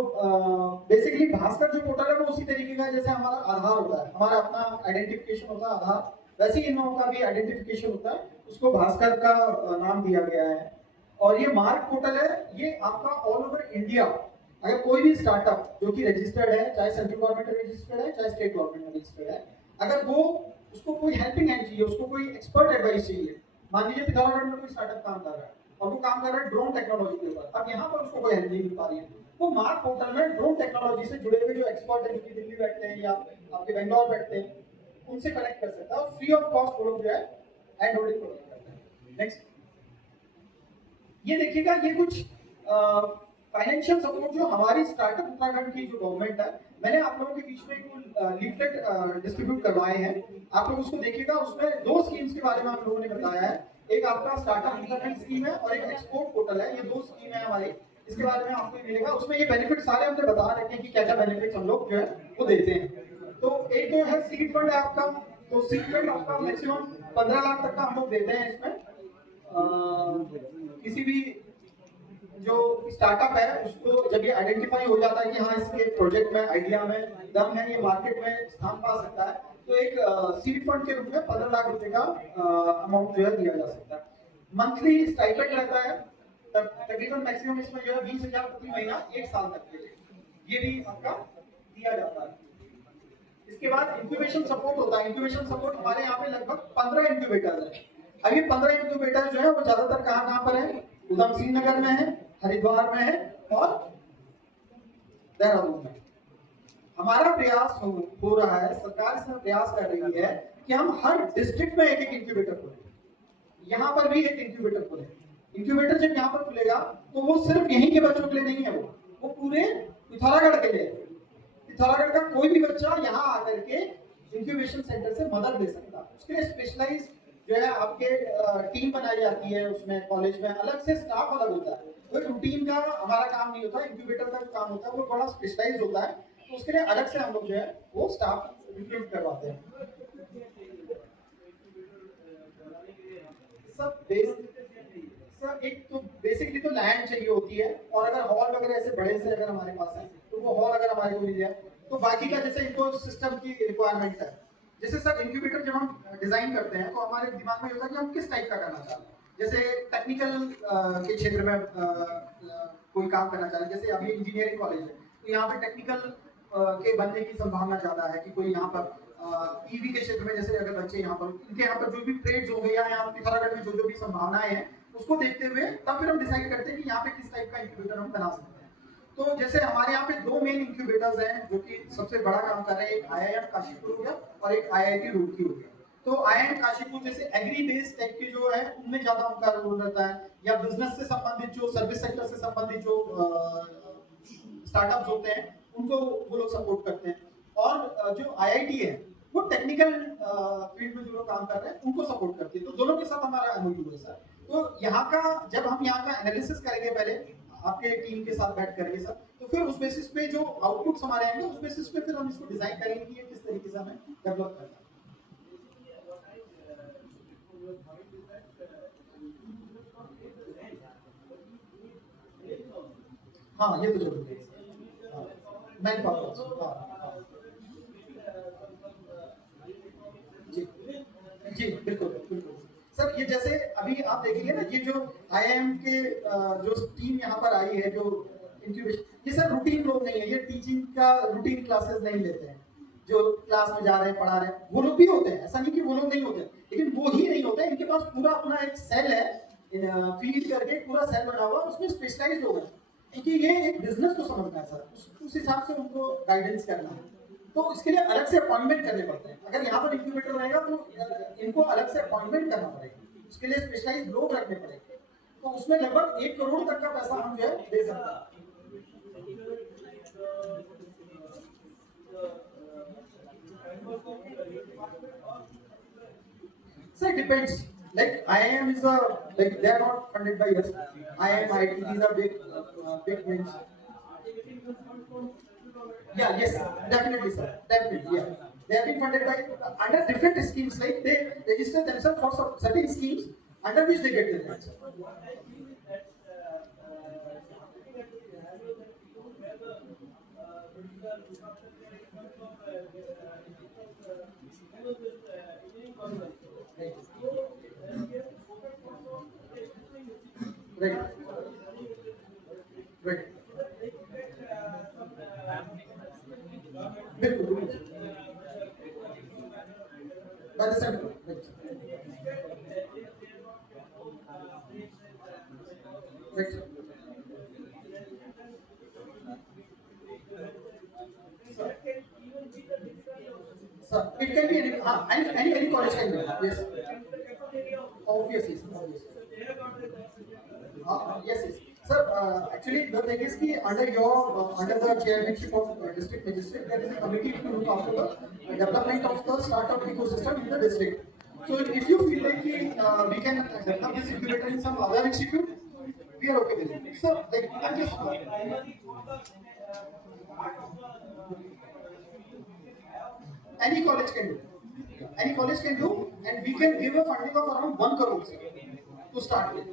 बेसिकली भास्कर जो पोर्टल है वो उसी तरीके का है जैसे हमारा आधार होता है, हमारा अपना आइडेंटिफिकेशन होता है आधार, वैसे ही इन लोगों का भी आइडेंटिफिकेशन होता है, उसको भास्कर का नाम दिया गया है। और ये मार्क पोर्टल है, ये आपका ऑल ओवर इंडिया अगर कोई भी स्टार्टअप जो कि रजिस्टर्ड है, चाहे सेंट्रल गवर्नमेंट रजिस्टर्ड है चाहे स्टेट गवर्नमेंट रजिस्टर्ड है, अगर वो उसको कोई हेल्पिंग हैंड चाहिए, उसको कोई एक्सपर्ट एडवाइस चाहिए, मान लीजिए पिथौरागढ़ में कोई स्टार्टअप काम कर रहा है और वो काम कर रहा है ड्रोन टेक्नोलॉजी के ऊपर, अब यहाँ पर उसको कोई हेल्प नहीं मिल पा रही है, वो मार्क पोर्टल में ड्रोन टेक्नोलॉजी से जुड़े हुए जो एक्सपर्ट है, दिल्ली बैठते हैं या आपके बेंगलोर बैठते हैं, उनसे कनेक्ट कर सकता है और फ्री ऑफ कॉस्ट वो लोग जो है हैंड होल्डिंग प्रोवाइड करते हैं। नेक्स्ट ये देखिएगा, ये कुछ फाइनेंशियल सपोर्ट जो हमारी स्टार्टअप उत्तराखंड की जो गवर्नमेंट है, मैंने आप लोगों के बीच में एक लीफलेट डिस्ट्रीब्यूट करवाए हैं, आप लोग उसको देखिएगा। उसमें दो स्कीम्स के बारे में हम लोगों ने बताया है, एक आपका स्टार्टअप उत्तराखंड स्कीम है और एक एक्सपोर्ट पोर्टल है, ये दो स्कीम है हमारी, इसके बारे में आपको मिलेगा। उसमें ये बेनिफिट सारे हमने बता रखे हैं कि क्या क्या बेनिफिट हम लोग जो है वो देते हैं। तो एक तो है सीड फंड है आपका, तो सीड फंड आपका मैक्सिमम 15 लाख तक का हम लोग देते हैं इसमें। किसी भी जो स्टार्टअप है उसको जब ये आइडेंटिफाई हो जाता है कि हाँ इसके प्रोजेक्ट में, आइडिया में दम है, ये मार्केट में स्थान पा सकता है, तो एक सीड फंड के रूप में 15 लाख रुपए का अमाउंट जो है दिया जा सकता है। मंथली स्टाइपेंड रहता है, तकरीबन मैक्सिमम इसमें जो है 20,000 प्रति महीना 1 साल तक के लिए, ये भी आपका दिया जाता है। इसके बाद इंक्यूबेशन सपोर्ट होता है। इंक्यूबेशन सपोर्ट हमारे यहाँ पे लगभग 15 इंक्यूबेटर्स है। अब ये 15 इंक्यूबेटर जो है वो ज्यादातर कहाँ पर है, उधम सिंह नगर में है, हरिद्वार में है और देहरादून में। हमारा प्रयास हो रहा है, सरकार इसमें प्रयास कर रही है कि हम हर डिस्ट्रिक्ट में एक एक इंक्यूबेटर खोलें, यहाँ पर भी एक इंक्यूबेटर खोलें। इंक्यूबेटर जब यहाँ पर खुलेगा तो वो सिर्फ यहीं के बच्चों के लिए नहीं है, वो पूरे पिथौरागढ़ के लिए। पिथौरागढ़ का कोई भी बच्चा यहाँ आकर के इंक्यूबेशन सेंटर से मदद ले सकता है। उसके लिए स्पेशलाइज जो है आपके टीम बनाई जाती है, उसमें कॉलेज में अलग से स्टाफ अलग होता है। तो रूटीन का हमारा काम नहीं होता, इंक्यूबेटर का जो काम होता है वो थोड़ा स्पेशलाइज होता है, तो उसके लिए अलग से हम लोग जो है वो स्टाफ रिक्रूट करवाते हैं। सर एक तो बेसिकली तो लैंड चाहिए होती है, और अगर हॉल वगैरह ऐसे बड़े से अगर हमारे पास है तो वो हॉल अगर हमारे को मिल जाए, तो बाकी का जैसे इनको सिस्टम की रिक्वायरमेंट है। जैसे सर इंक्यूबेटर जब हम डिजाइन करते हैं तो हमारे दिमाग में होता है कि हम किस टाइप का करना चाहते हैं। जैसे टेक्निकल के क्षेत्र में कोई काम करना चाहते हैं, जैसे अभी इंजीनियरिंग कॉलेज है तो यहाँ पे टेक्निकल के बनने की संभावना ज्यादा है कि कोई यहाँ पर ईवी के क्षेत्र में, जैसे अगर बच्चे यहाँ पर, इनके यहाँ पर जो भी ट्रेड्स हो गए या यहाँ पिथौरागढ़ में जो भी संभावनाएं हैं उसको देखते हुए तब फिर हम डिसाइड करते हैं कि यहाँ पे किस टाइप का इंक्यूबेटर हम बना सकते हैं। तो जैसे हमारे यहाँ पे 2 मेन इंक्यूबेटर्स हैं जो कि सबसे बड़ा काम कर रहे हैं, एक IIM काशीपुर हो गया और एक IIT रुड़की हो गया। तो IIM काशीपुर जैसे एग्री बेस्ड टाइप के जो है उनमें ज्यादा उनका रोल रहता है, या बिजनेस से संबंधित जो सर्विस सेक्टर से संबंधित जो स्टार्टअप्स होते हैं उनको वो लोग सपोर्ट करते हैं, और जो IIT है वो टेक्निकल फील्ड में जो लोग काम कर रहे हैं उनको सपोर्ट करती है। तो दोनों के साथ हमारा MOU है सर। तो यहाँ का जब हम यहाँ का एनालिसिस करेंगे पहले आपके टीम के साथ बैठ करके सर, तो फिर उस बेसिस पे जो आउटपुट्स हमारे आएंगे उस बेसिस पे फिर हम इसको डिजाइन करेंगे कि ये किस तरीके से हमें डेवलप करना है। हाँ ये तो जरूर है, मैन पावर। जी बिल्कुल बिल्कुल सर। ये जैसे अभी आप देखेंगे ना, ये जो IIM के जो टीम यहाँ पर आई है, जो इंक्यूबेशन, ये सर रूटीन लोग नहीं है, ये टीचिंग का रूटीन क्लासेस नहीं लेते हैं। जो क्लास में जा रहे हैं, पढ़ा रहे हैं, वो लोग भी होते हैं, ऐसा नहीं कि वो लोग नहीं होते, लेकिन वो ही नहीं होते। इनके पास पूरा अपना एक सेल है, फीड करके पूरा सेल बना हुआ, उसमें स्पेशलाइज लोग हैं, क्योंकि ये एक बिजनेस को समझना है सर, उस हिसाब से उनको गाइडेंस करना है। तो इसके लिए अलग से अपॉइंटमेंट करने पड़ते हैं। अगर यहाँ पर इंक्यूबेटर रहेगा तो इनको अलग से अपॉइंटमेंट करना पड़ेगा, उसके लिए स्पेशलाइज्ड लोग रखने पड़ेंगे। तो उसमें लगभग 1 करोड़ तक का पैसा हम जो है दे सकते हैं। So it depends. Like IIM is a like they are not funded by us. IIM, IT, these are big names. Yeah, yes, definitely, sir. Definitely, yeah. They have been funded by under different schemes. Like they register themselves for some certain schemes under which they get the grants. Right. Right. बिल्कुल बिल्कुल by the center. Right. Right. Sir, it can be any college can be. Yes. Obviously, sir. Obviously. Yes, yes. Sir, actually, the thing is that under the chairmanship of district magistrate, there is a committee to look after the development of the startup ecosystem in the district. So, if you feel like we can develop this incubator in some other institute, we are okay with it. So, like, I'm just any college can do. Any college can do, and we can give a funding of around 1 crore to start with.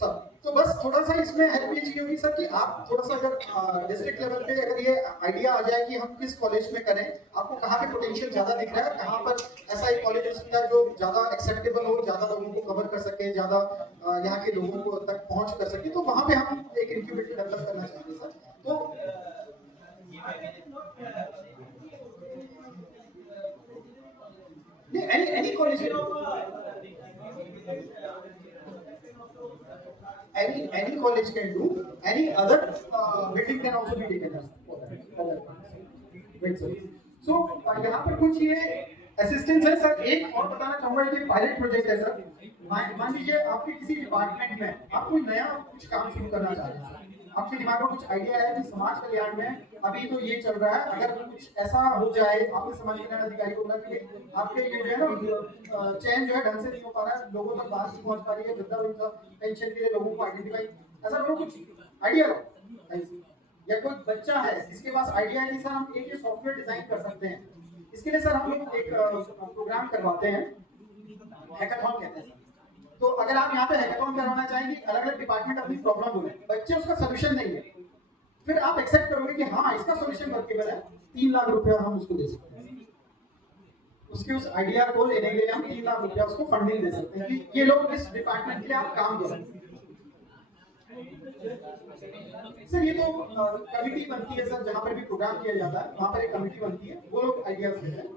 Sir तो बस थोड़ा सा इसमें help ये चाहिए होगी sir कि आप थोड़ा सा अगर डिस्ट्रिक्ट लेवल पे अगर ये आइडिया आ जाए कि हम किस कॉलेज में करें, आपको कहाँ पे पोटेंशियल ज्यादा दिख रहा है, कहाँ पर ऐसा एक कॉलेज हो सकता है जो ज्यादा एक्सेप्टेबल हो, ज्यादा लोगों को कवर कर सके, ज्यादा यहाँ के लोगों को तक पहुंच कर सके, तो वहाँ पे हम एक इंक्यूबेटर डेवलप करना चाहते हैं सर। तो any college any college can do, any other building can also be taken as for that. Right, sir. So यहाँ पर कुछ ये असिस्टेंस है सर। एक और बताना चाहूंगा कि पायलट प्रोजेक्ट है सर। मान लीजिए आपके किसी डिपार्टमेंट में आप कोई नया कुछ काम शुरू करना चाहते हैं, आपके दिमाग में कुछ आइडिया है कि समाज कल्याण में अभी तो ये चल रहा है, अगर कुछ ऐसा हो जाए, आपके समाज कल्याण अधिकारी को बोला कि आपके ये जो है ना चैन जो है ढंग से नहीं हो पा रहा है, लोगों तक बात नहीं पहुंच पा रही है, वृद्धा पेंशन के लिए लोगों को आइडेंटिफाई, ऐसा लोगों कुछ आइडिया हो, या कोई बच्चा है जिसके पास आइडिया है कि सर हम एक सॉफ्टवेयर डिजाइन कर सकते हैं, इसके लिए सर हम लोग एक प्रोग्राम करवाते हैं, हैकाथॉन कहते हैं। तो अगर आप यहाँ पे हैकाथॉन करवाना चाहेंगे, अलग अलग डिपार्टमेंट अपनी प्रॉब्लम बोले, बच्चे उसका सोल्यूशन देंगे, फिर आप एक्सेप्ट करोगे कि हाँ इसका सोल्यूशन वर्केबल है, 3 लाख रुपया हम उसको दे सकते हैं। उसके उस आइडिया को लेने के लिए हम 3 लाख रुपया उसको फंडिंग दे सकते हैं कि ये लोग इस डिपार्टमेंट के लिए आप काम करें। सर ये तो कमिटी बनती है सर, जहाँ पर भी प्रोग्राम किया जाता है वहाँ पर एक कमिटी बनती है, वो लोग आइडियाज देते हैं।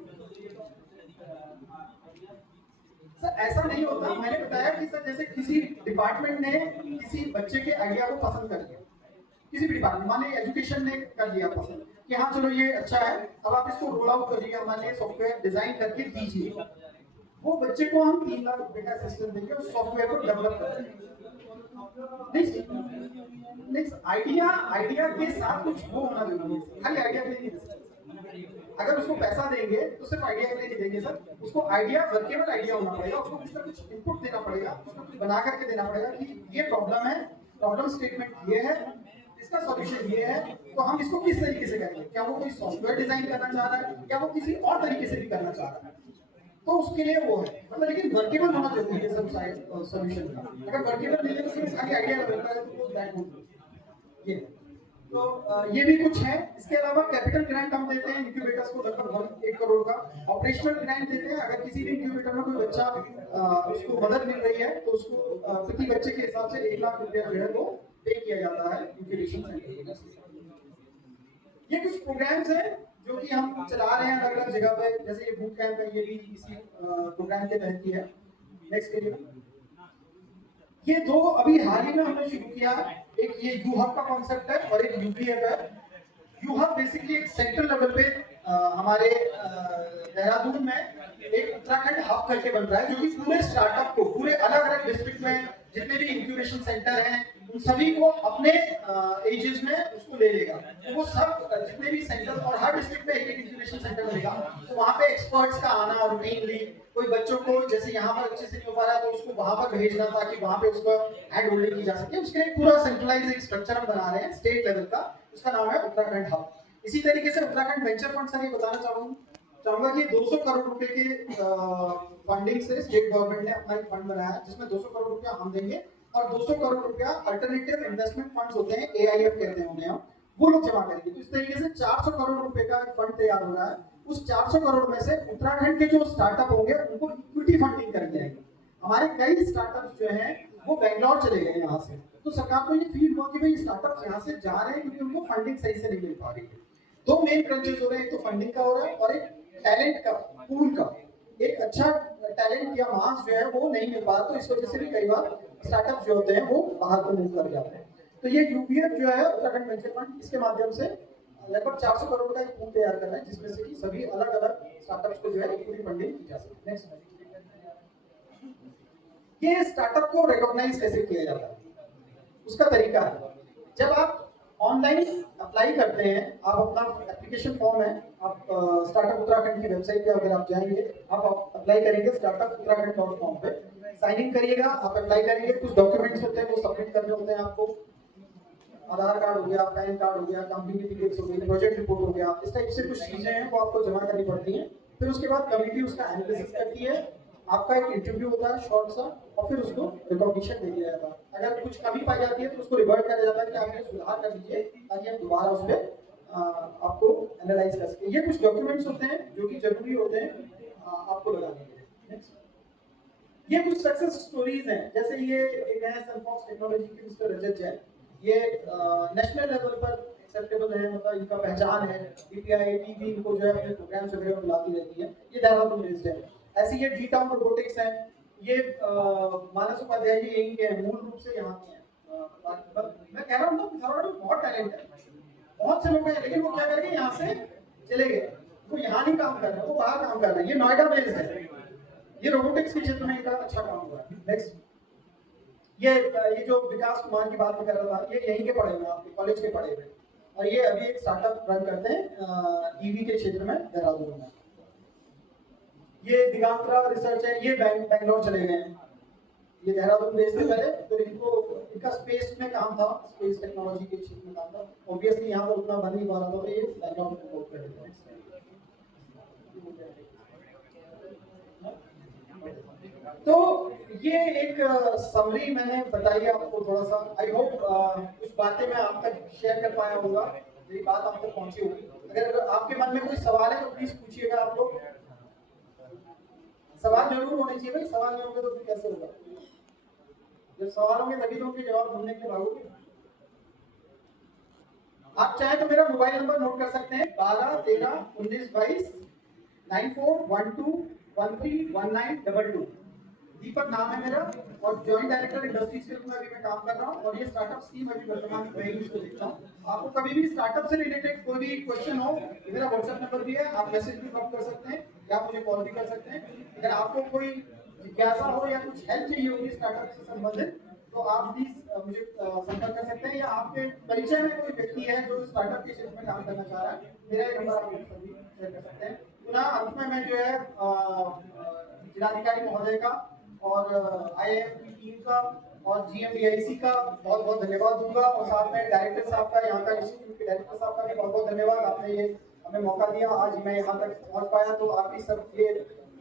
सर ऐसा नहीं होता, मैंने बताया कि सर जैसे किसी डिपार्टमेंट ने किसी बच्चे के आइडिया को पसंद कर लिया, किसी भी डिपार्टमेंट, मान लीजिए एजुकेशन ने कर लिया पसंद कि हाँ चलो ये अच्छा है, अब आप इसको रोल आउट करिए, हमारे सॉफ्टवेयर डिजाइन करके दीजिए, वो बच्चे को हम 3 लाख रुपए का सिस्टम देंगे, उस सॉफ्टवेयर को डेवलप करेंगे। नहीं आइडिया के साथ कुछ वो होना जरूरी है, खाली आइडिया नहीं दे सकते। अगर उसको पैसा देंगे तो सिर्फ आइडिया के लिए नहीं देंगे सर, उसको आइडिया वर्केबल आइडिया होना पड़ेगा, उसको कुछ ना कुछ इनपुट देना पड़ेगा, उसको कुछ बना करके देना पड़ेगा कि ये प्रॉब्लम है, प्रॉब्लम स्टेटमेंट ये है, इसका सॉल्यूशन ये है, तो हम इसको किस तरीके से करेंगे, क्या वो कोई सॉफ्टवेयर डिजाइन करना चाह रहा है या वो किसी और तरीके से भी करना चाह रहा है, तो उसके लिए वो है मतलब, लेकिन वर्केबल होना जरूरी है सब सॉल्यूशन का। अगर वर्केबल नहीं है तो सिर्फ खाली आइडिया लगता है तो दैट वोंट ये। तो ये भी कुछ है। इसके अलावा कैपिटल ग्रांट हम देते हैं इंक्यूबेटर्स को, लगभग 1 करोड़ का। ऑपरेशनल ग्रांट देते हैं, अगर किसी भी इंक्यूबेटर में कोई बच्चा उसको मदद मिल रही है तो उसको प्रति बच्चे के हिसाब से 1 लाख रुपया जो है वो पे किया जाता है इंक्यूबेशन सेंटर। ये कुछ प्रोग्राम्स हैं जो कि हम चला रहे हैं अलग अलग जगह पे, जैसे ये बूट कैंप है, ये भी इसी प्रोग्राम के तहत ही है। नेक्स्ट करिए। ये 2 अभी हाल ही में हमने शुरू किया, एक ये यू हब का कॉन्सेप्ट है और एक यूपीएफ है। यू हब बेसिकली एक सेंट्रल लेवल पे हमारे देहरादून में एक उत्तराखंड हब करके बन रहा है, जो कि पूरे स्टार्टअप को पूरे अलग अलग डिस्ट्रिक्ट में जितने भी इंक्यूबेशन सेंटर हैं उन सभी को अपने एजेस में उसको ले लेगा। तो वो सब जितने भी सेंटर और हर डिस्ट्रिक्ट में एक एक इंक्यूबेशन सेंटर मिलेगा, तो वहाँ पे एक्सपर्ट्स का आना, रूटीनली कोई बच्चों को जैसे यहाँ पर अच्छे से नहीं हो पा रहा है तो उसको वहाँ पर भेजना ताकि वहाँ पे उसको हैंड होल्डिंग की जा सके। उसके लिए पूरा सेंट्रलाइज एक स्ट्रक्चर हम बना रहे हैं स्टेट लेवल का, उसका नाम है उत्तराखंड हब। इसी तरीके से उत्तराखंड वेंचर फंड सर ये बताना चाहूंगा कि 200 करोड़ रुपए के फंडिंग से स्टेट गवर्नमेंट ने अपना एक फंड बनाया जिसमें 200 करोड़ रुपया हम देंगे और 200 करोड़ रुपया अल्टरनेटिव इन्वेस्टमेंट फंड्स होते हैं, AIF कहते हैं उन्हें, हम वो लोग जमा करेंगे। तो इस तरीके से 400 करोड़ रुपए का एक फंड तैयार हो रहा है। उस 400 करोड़ में से उत्तराखंड के जो स्टार्टअप होंगे उनको इक्विटी फंडिंग करनी जाएगी। हमारे कई स्टार्टअप्स जो हैं वो बेंगलोर चले गए यहाँ से, तो सरकार को ये फील हुआ कि भाई स्टार्टअप्स यहाँ से जा रहे हैं क्योंकि उनको फंडिंग सही से नहीं मिल पा रही है। दो मेन क्रंचेस हो रहे हैं, एक तो फंडिंग का हो रहा है और एक टैलेंट का पूल का। एक अच्छा टैलेंट या मास जो है वो नहीं मिल पा रहा, तो इस वजह से भी कई बार स्टार्टअप जो होते हैं वो बाहर को मूव कर जाते हैं। तो ये UPF जो है उत्तराखंड वेंचर फंड, इसके माध्यम से लगभग 400 करोड़ का एक पूल तैयार कर रहे हैं जिसमें से कि सभी अलग अलग स्टार्टअप्स को जो है इक्विटी फंडिंग की जा सके। नेक्स्ट, ये स्टार्टअप को रिकॉग्नाइज कैसे किया जाता है उसका तरीका है। जब आप ऑनलाइन अप्लाई करते हैं, आप अपना एप्लीकेशन फॉर्म है, आप स्टार्टअप उत्तराखंड की वेबसाइट पे अगर आप जाएंगे, आप अप्लाई करेंगे startuputtarakhand.com पे, साइन इन करिएगा, आप अप्लाई करेंगे, कुछ डॉक्यूमेंट्स होते हैं वो सबमिट करने होते हैं आपको, आधार कार्ड हो गया, पैन कार्ड हो गया, कंपनी की डिटेल्स हो गई, प्रोजेक्ट रिपोर्ट हो गया, इस टाइप से कुछ चीजें हैं वो आपको जमा करनी पड़ती हैं। फिर उसके बाद कमिटी उसका एनालिसिस करती है, आपका एक इंटरव्यू होता है शॉर्ट सा, और फिर उसको रिकॉग्निशन दे दिया जाता है। अगर कुछ कमी पाई जाती है तो उसको रिवर्ट करा जाता है कि आप ये सुधार कर दीजिए ताकि हम दोबारा उस पर आपको एनालाइज कर सके। ये कुछ डॉक्यूमेंट्स होते हैं जो कि जरूरी होते हैं आपको लगाने के लिए। ये कुछ सक्सेस स्टोरीज हैं, जैसे ये एक है सनफॉक्स टेक्नोलॉजी के मिस्टर रजत जैन, ये नेशनल लेवल पर एक्सेप्टेबल है, मतलब इनका पहचान है, DPIIT भी इनको जो है अपने प्रोग्राम्स वगैरह बुलाती रहती है, ये देहरादून बेस्ड है। ऐसे ये D-Town रोबोटिक्स है, ये मानस उपाध्याय जी यहीं के हैं, मूल रूप से यहाँ के हैं। मैं कह रहा हूँ पिथौरागढ़ में बहुत टैलेंट है, बहुत से लोग हैं, लेकिन वो क्या करेंगे यहाँ से चले गए, वो यहाँ नहीं काम कर रहे हैं, वो बाहर काम कर रहे हैं। ये नोएडा बेस्ड है, ये रोबोटिक्स के क्षेत्र में इनका अच्छा काम हुआ है। नेक्स्ट, ये जो विकास कुमार की बात में कर रहा था, ये यहीं के पढ़े हुए, आपके कॉलेज के पढ़े हुए, और ये अभी एक स्टार्टअप रन करते हैं EV के क्षेत्र में देहरादून में। ये दिगांतरा रिसर्च है, ये बेंगलोर चले गए हैं, ये देहरादून बेस्ड थे पहले, तो इनका स्पेस में काम था, स्पेस टेक्नोलॉजी के क्षेत्र में काम था। ऑब्वियसली यहाँ पर उतना बन नहीं पा रहा था, तो ये बेंगलोर में वर्क कर रहे थे। तो ये एक समरी मैंने बताई आपको थोड़ा सा, आई होप कुछ बातें मैं आप तक शेयर कर पाया होगा, मेरी बात आप तक पहुंची होगी। अगर आपके मन में कोई सवाल है तो प्लीज पूछिएगा। आप लोग सवाल जरूर होने चाहिए भाई, सवाल नहीं होंगे तो फिर कैसे होगा? जब सवाल होंगे तभी तो उनके जवाब ढूंढने के भागोगे। आप चाहे तो मेरा मोबाइल नंबर नोट कर सकते हैं, 12 13 19 22 9412131922। दीपक नाम है मेरा, और जॉइंट डायरेक्टर इंडस्ट्रीज के रूप में अभी मैं काम कर रहा हूँ, और ये स्टार्टअप स्कीम अभी वर्तमान में मैं इसको देखता हूँ। आपको कभी भी स्टार्टअप से रिलेटेड कोई भी क्वेश्चन हो, मेरा व्हाट्सएप नंबर भी है, आप मैसेज भी ड्रॉप कर सकते हैं या मुझे कॉल भी कर सकते हैं। अगर आपको कोई जिज्ञासा हो या कुछ हेल्प चाहिए होगी स्टार्टअप से संबंधित, तो आप प्लीज मुझे संपर्क कर सकते हैं, या आपके परिचय में कोई व्यक्ति है जो स्टार्टअप के क्षेत्र में काम करना चाह रहा है, मेरा ये नंबर आप शेयर कर सकते हैं। पुनः अंत में मैं जो है जिलाधिकारी महोदय का और IIM की टीम का और GMDIC का बहुत बहुत धन्यवाद दूंगा, और साथ में डायरेक्टर साहब का, यहाँ का इंस्टीट्यूट के डायरेक्टर साहब का भी बहुत बहुत धन्यवाद। आपने ये हमें मौका दिया, आज मैं यहाँ तक पहुँच पाया, तो आप भी सब ये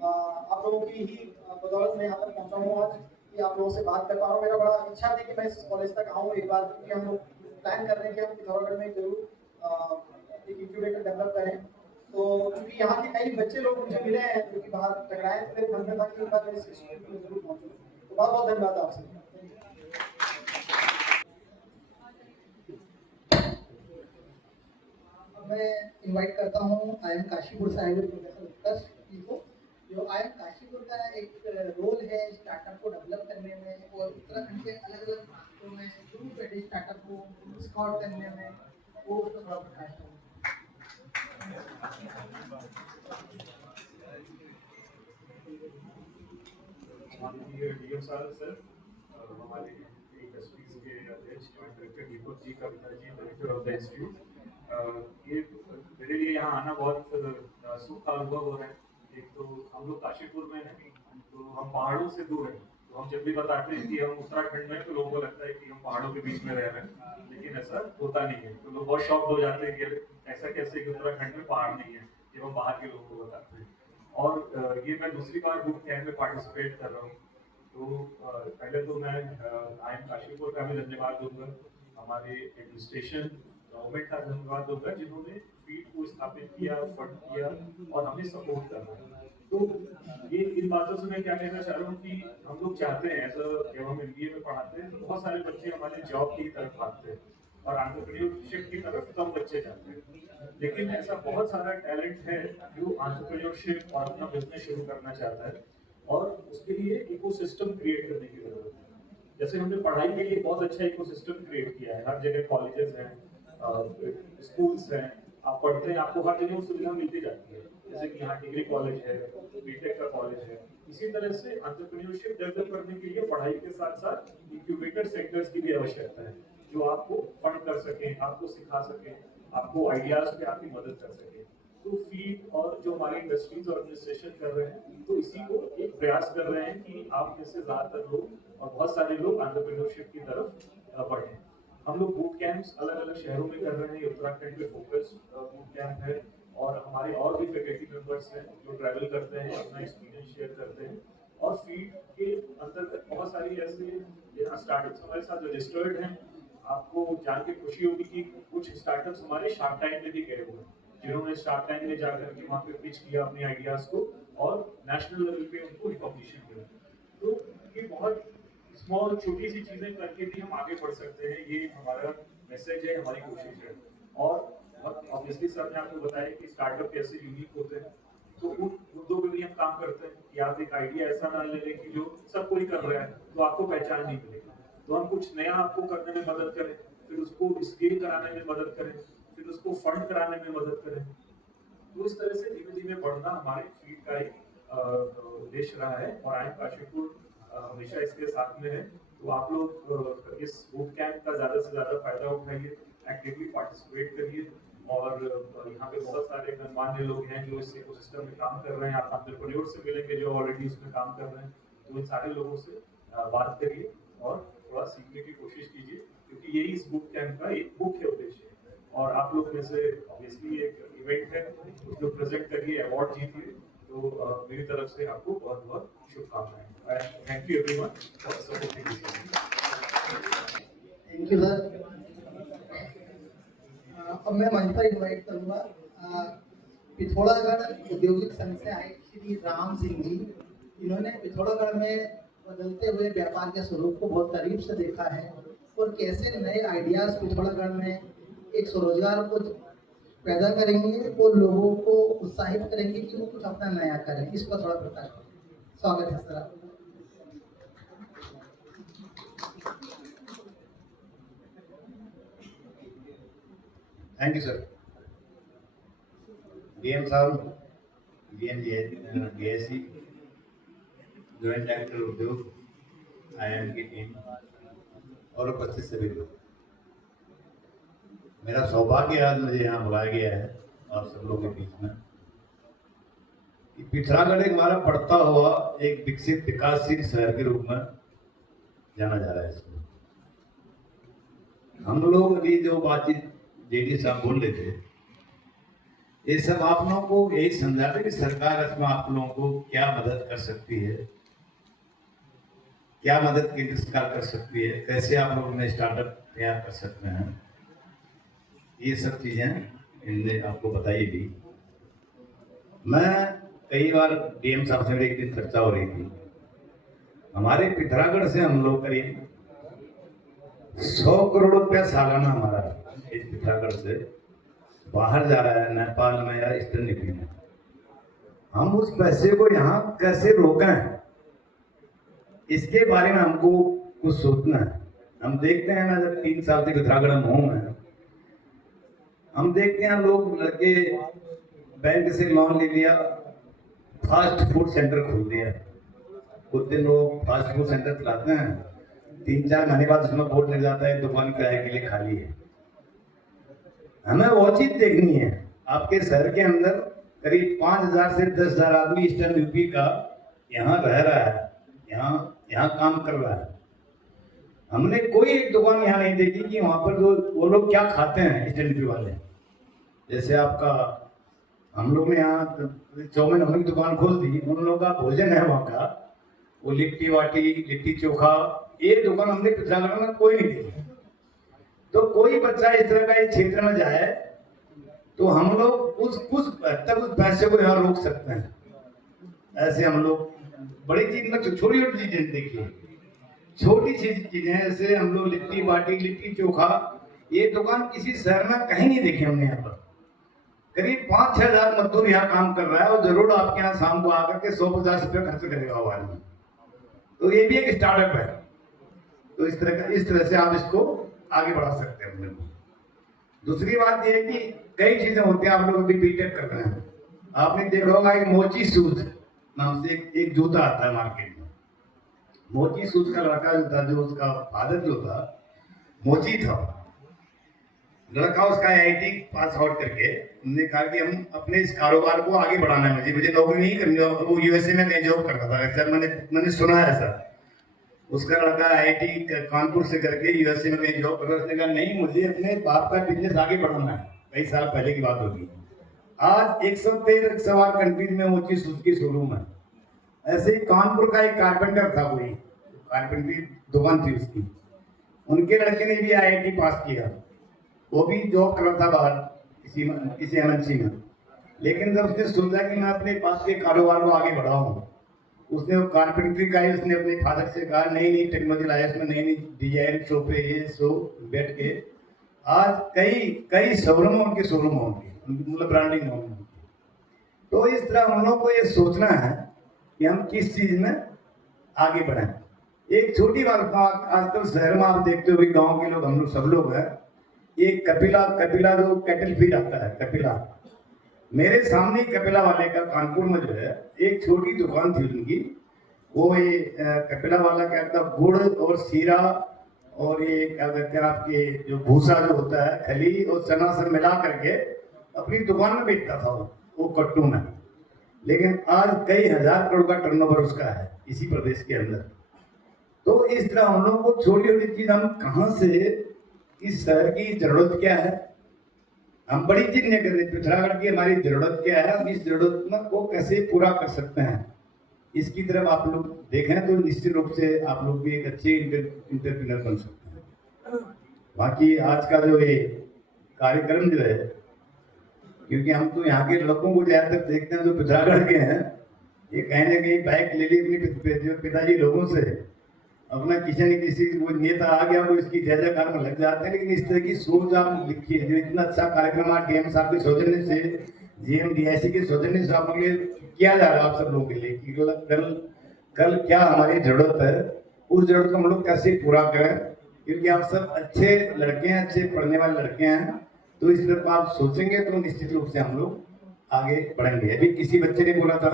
आप लोगों की ही बदौलत में यहाँ तक पहुँचा हूँ आज, कि आप लोगों से बात कर पा रहा हूँ। मेरा बड़ा इच्छा थी कि मैं इस कॉलेज तक आऊँ एक बार, क्योंकि हम लोग प्लान कर रहे हैं कि हम पिथौरागढ़ में जरूर एक इंक्यूबेटर डेवलप करें। तो क्योंकि यहाँ के कई बच्चे लोग मुझे मिले हैं जो कि बाहर टकराए, तो मेरे मन में था कि एक बार मैं इस इंस्टीट्यूट में जरूर पहुँचूँ। तो बहुत बहुत धन्यवाद आपसे। मैं इनवाइट करता हूँ IIM काशीपुर से आए हुए प्रोफेसर उत्कर्ष जी को, जो IIM काशीपुर का एक रोल है स्टार्टअप को डेवलप करने में, और उत्तराखंड के अलग अलग प्रांतों में ग्रुप स्टार्टअप को स्कॉट करने में, वो उसका थोड़ा प्रकाश है। माननीय डीएम साहब सर, हमारे इंडस्ट्रीज के अध्यक्ष joint director Deepak ji, Kavita ji, director of the institute, ये मेरे लिए यहाँ आना बहुत सुख का अनुभव हो रहा है। एक तो हम लोग काशीपुर में हैं, तो हम पहाड़ों से दूर हैं, तो हम जब भी बताते हैं कि हम उत्तराखंड में, तो लोगों को लगता है कि हम पहाड़ों के बीच में रह रहे हैं, लेकिन ऐसा होता नहीं है। तो लोग बहुत शॉक्ड हो जाते हैं कि ऐसा कैसे कि उत्तराखंड में पहाड़ नहीं है, जब हम बाहर के लोगों को बताते हैं। और ये मैं दूसरी बार बूट कैंप में पार्टिसिपेट कर रहा हूँ। तो पहले तो मैं आई काशीपुर का भी धन्यवाद दूंगा, हमारे एडमिनिस्ट्रेशन गवर्नमेंट का धन्यवाद दूंगा, जिन्होंने फीड को स्थापित किया, फंड किया और हमें सपोर्ट करना। तो ये इन बातों से मैं क्या कहना चाह रहा हूँ कि हम लोग चाहते हैं जब हम MBA में पढ़ाते हैं, तो बहुत सारे बच्चे हमारे जॉब की तरफ भागते हैं और एंटरप्रेन्योरशिप की तरफ कम बच्चे जाते हैं। लेकिन ऐसा बहुत सारा टैलेंट है जो एंटरप्रेन्योरशिप और अपना बिजनेस शुरू करना चाहता है, और उसके लिए इकोसिस्टम क्रिएट करने की जरूरत है। जैसे हमने पढ़ाई के लिए बहुत अच्छा इकोसिस्टम क्रिएट किया है, हर जगह कॉलेजेस हैं, स्कूल्स हैं, आप पढ़ते हैं, आपको हर जगह सुविधा मिलती जाती है। जैसे कि यहाँ डिग्री कॉलेज है, बीटेक का कॉलेज है। इसी तरह से एंटरप्रेन्योरशिप डेवलप करने के लिए पढ़ाई के साथ साथ इंक्यूबेटर सेंटर्स की भी आवश्यकता है, जो आपको फंड कर सके, आपको सिखा सके, आपको आइडियाज पे आपकी मदद कर सके। तो फीड और जो हमारे इंडस्ट्रीज और एडमिनिस्ट्रेशन कर रहे हैं, तो इसी को एक प्रयास कर रहे हैं कि आप में से ज्यादातर लोग और बहुत सारे लोग एंटरप्रेन्योरशिप की तरफ बढ़े। हम लोग बूट कैंप्स अलग अलग शहरों में कर रहे हैं, उत्तराखंड में फोकस बूट कैंप है, और हमारे और भी फैकल्टी मेंबर्स हैं जो ट्रैवल करते हैं, अपना एक्सपीरियंस शेयर करते हैं। और फीड के अंतर्गत बहुत सारी ऐसे स्टार्टअप्स हमारे साथ रजिस्टर्ड हैं। आपको जान के खुशी होगी कि कुछ स्टार्टअप्स हमारे शार्क टाइम में भी गए हुए हैं, जिन्होंने शार्क टाइम में जाकर के वहाँ पे पिच किया अपने आइडियाज को, और नेशनल लेवल पे उनको रिकॉग्निशन मिला। तो ये बहुत स्मॉल छोटी सी चीजें करके भी हम आगे बढ़ सकते हैं, ये हमारा मैसेज है, हमारी कोशिश है। और बहुत ऑब्वियसली सर ने आपको बताया कि स्टार्टअप कैसे यूनिक होते हैं, तो उन मुद्दों पे भी हम काम करते हैं कि आप एक आइडिया ऐसा ना ले लें कि जो सब कोई कर रहा है तो आपको पहचान नहीं मिलेगी। तो हम कुछ नया आपको करने में मदद करें, फिर उसको स्केल कराने में मदद करें, फिर उसको फंड कराने में मदद करें। तो इस तरह से धीमे धीमे बढ़ना हमारे फीड का एक उद्देश्य रहा है, और आई काशीपुर हमेशा इसके साथ में है। तो आप लोग इस बूट कैंप का ज्यादा से ज्यादा फायदा उठाइए, एक्टिवली पार्टिसिपेट करिए, और यहाँ पे बहुत सारे गणमान्य लोग हैं जो इस इकोसिस्टम में काम कर रहे हैं। आप एंटरप्रेन्योर से मिलेंगे जो ऑलरेडी इसमें काम कर रहे हैं, तो इन सारे लोगों से बात करिए और थोड़ा सीखने की कोशिश कीजिए, क्योंकि यही इस बूट कैंप का एक मुख्य उद्देश्य है। और आप लोग में से ऑब्वियसली एक इवेंट है, उसको प्रेजेंट करिए, अवार्ड जीतिए। तो मेरी तरफ से आपको बहुत बहुत शुभकामनाएं। Thank you everyone for supporting this event. Thank you sir. अब मैं मंच पर इन्वाइट करूंगा पिथौरागढ़ औद्योगिक संघ से आए श्री राम सिंह जी। इन्होंने पिथौरागढ़ में बदलते हुए व्यापार के स्वरूप को बहुत करीब से देखा है, और कैसे नए आइडियाज पिथौरागढ़ में एक स्वरोजगार को पैदा करेंगे और लोगों को उत्साहित करेंगे कि वो कुछ अपना नया करें। इस पर थोड़ा प्रकाश करें। स्वागत है sir. Thank you sir. DM साहब, DSC, जॉइंट डायरेक्टर उद्योग, IIM की टीम और उपस्थित सभी लोग, मेरा सौभाग्य आज मुझे यहाँ बुलाया गया है और सब लोगों के बीच में कि पिथौरागढ़ एक हमारा बढ़ता हुआ एक विकसित विकासशील शहर के रूप में जाना जा रहा है। इसमें हम लोग अभी जो बातचीत जेडी साहब बोल रहे थे, ये सब आप लोगों को यही समझाते कि सरकार इसमें आप लोगों को क्या मदद कर सकती है, क्या मदद केंद्र सरकार कर सकती है, कैसे आप लोग अपने स्टार्टअप तैयार कर सकते हैं, ये सब चीजें इनने आपको बताई भी। मैं कई बार डीएम साहब से एक दिन चर्चा हो रही थी, हमारे पिथौरागढ़ से हम लोग करीब 100 करोड़ रुपया सालाना हमारा इस पिथौरागढ़ से बाहर जा रहा है, नेपाल में या ईस्टर्न यूपी में। हम उस पैसे को यहाँ कैसे रोकें, इसके बारे में हमको कुछ सोचना है। हम देखते हैं, मैं जब 3 साल से पिथौरागढ़ में हूँ, हम देखते हैं लोग लड़के बैंक से लोन ले लिया, फास्ट फूड सेंटर खोल दिया, कुछ दिन लोग फास्ट फूड सेंटर चलाते हैं, 3-4 महीने बाद उसमें बोर्ड लग जाता है दुकान किराए के लिए खाली है। हमें वो चीज देखनी है। आपके शहर के अंदर करीब 5,000 से 10,000 आदमी ईस्टर्न यूपी का यहाँ रह रहा है, यहाँ काम कर रहा है। हमने कोई एक दुकान यहाँ नहीं देखी कि वहाँ पर वो लोग क्या खाते हैं ईस्टर्न यूपी वाले। जैसे आपका हम लोग ने यहाँ चौमिन हमने दुकान खोल दी, उन लोगों का भोजन है वहाँ का, वो लिट्टी बाटी, लिट्टी चोखा, ये दुकान हमने पिछला में कोई नहीं देखी। तो कोई बच्चा इस तरह का इस क्षेत्र में जाए तो हम लोग उस तक उस पैसे को यहाँ रोक सकते हैं। ऐसे हम लोग बड़ी चीज में छोटी छोटी चीजें देखिए, छोटी चीजें जैसे हम लोग लिट्टी बाटी, लिट्टी चोखा, ये दुकान किसी शहर में कहीं नहीं देखी हमने। यहाँ पर करीब 5-6 हजार मजदूर यहाँ काम कर रहा है और जरूर आपके यहाँ शाम को आकर के 100-50 रुपये खर्च करेगा वो आदमी। तो ये भी एक स्टार्टअप है। तो इस तरह से आप इसको आगे बढ़ा सकते हैं अपने को। दूसरी बात यह है कि कई चीजें होती हैं, आप लोग अभी बीटेक कर रहे हैं, आपने देखा होगा एक मोची शूज नाम से एक जूता आता है मार्केट में। मोची शूज का लड़का जो था, जो उसका फादर जो था मोची था, लड़का उसका IIT पास आउट करके उन्होंने कहा कि हम अपने इस कारोबार को आगे बढ़ाना है, मुझे नौकरी नहीं करनी। वो USA में कहीं जॉब करता था, सर मैंने सुना है ऐसा। उसका लड़का IIT कानपुर से करके USA में कहीं जॉब कर रहा है। उसने कहा नहीं, मुझे अपने बाप का बिजनेस आगे बढ़ाना है। कई साल पहले की बात होगी। आज 113 कंट्रीज में मोची शूज की शोरूम है। ऐसे ही कानपुर का एक कारपेंटर था, कोई कारपेंटरी दुकान थी उसकी, उनके लड़के ने भी IIT पास किया, वो भी जॉब कर रहा था बाहर किसी MNC में। लेकिन जब उसने सोचा कि मैं अपने पास के कारोबार को आगे बढ़ाऊं, उसने वो कारपेंट्री का ही उसने अपने फादर से कहा नई टेक्नोलॉजी लाया, उसमें नई डिजाइन सोफे ये सो बैठ के आज कई शोरूम उनके शोरूम होंगे, मतलब ब्रांडिंग होंगे। तो इस तरह हम लोग को ये सोचना है कि हम किस चीज में आगे बढ़ें। एक छोटी बात, आजकल शहर में आप देखते हो गांव के लोग, हम लोग सब लोग हैं, एक कपिला जो कैटल फीड आता है, कपिला, मेरे सामने कपिला वाले का कानपुर में जो है एक छोटी दुकान थी उनकी। वो ये कपिला वाला क्या था, गुड़ और सीरा और ये क्या कहते हैं आपके जो भूसा जो होता है, खली और चना सब मिला करके अपनी दुकान में बेचता था वो कट्टू में। लेकिन आज कई हजार करोड़ का टर्नओवर उसका है इसी प्रदेश के अंदर। तो इस तरह हम लोग को छोटी छोटी चीज, हम कहाँ से, इस शहर की जरूरत क्या है, हम बड़ी चीज नहीं कर रहे, पिथौरागढ़ की हमारी जरूरत क्या है, हम इस जरूरत को कैसे पूरा कर सकते हैं, इसकी तरफ आप लोग देखें तो निश्चित रूप से आप लोग भी एक अच्छे इंटरप्रेन्योर बन सकते हैं। बाकी आज का जो ये कार्यक्रम जो है, क्योंकि हम तो यहाँ के लोगों को ज्यादातर देखते हैं जो पिथौरागढ़ के हैं, ये कहीं ना कहीं बाइक ले ली अपने पिताजी लोगों से, अपना किसी न किसी वो नेता आ गया वो इसकी जय जयकार में लग जाते हैं। लेकिन इस तरह की सोच आप लिखिए, जो इतना अच्छा कार्यक्रम आज DM साहब के सौजन्य से, GM DIC के सौजन्य से आप लिए किया जा रहा है आप सब लोगों के लिए कि कल क्या हमारी जरूरत है, उस जरूरत को हम लोग कैसे पूरा करें। क्योंकि आप सब अच्छे लड़के हैं, अच्छे पढ़ने वाले लड़के हैं, तो इस तरफ आप सोचेंगे तो निश्चित रूप से हम लोग आगे बढ़ेंगे। अभी किसी बच्चे ने बोला था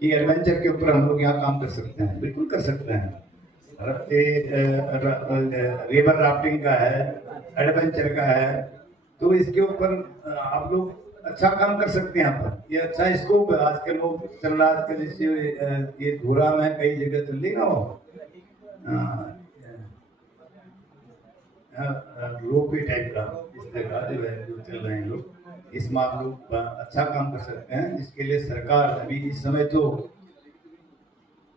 कि एडवेंचर के ऊपर हम लोग यहाँ काम कर सकते हैं, बिल्कुल कर सकते हैं। रिवर राफ्टिंग का है, एडवेंचर का है, तो इसके ऊपर आप लोग अच्छा काम कर सकते हैं। यहाँ पर ये अच्छा स्कोप है। आजकल लोग चल रहा है, आजकल जैसे ये धुरा में कई जगह चल रही ना वो रोपवे टाइप का, इस तरह का जो चल रहे हैं लोग, इसमें आप लोग अच्छा काम कर सकते हैं। जिसके लिए सरकार अभी इस समय तो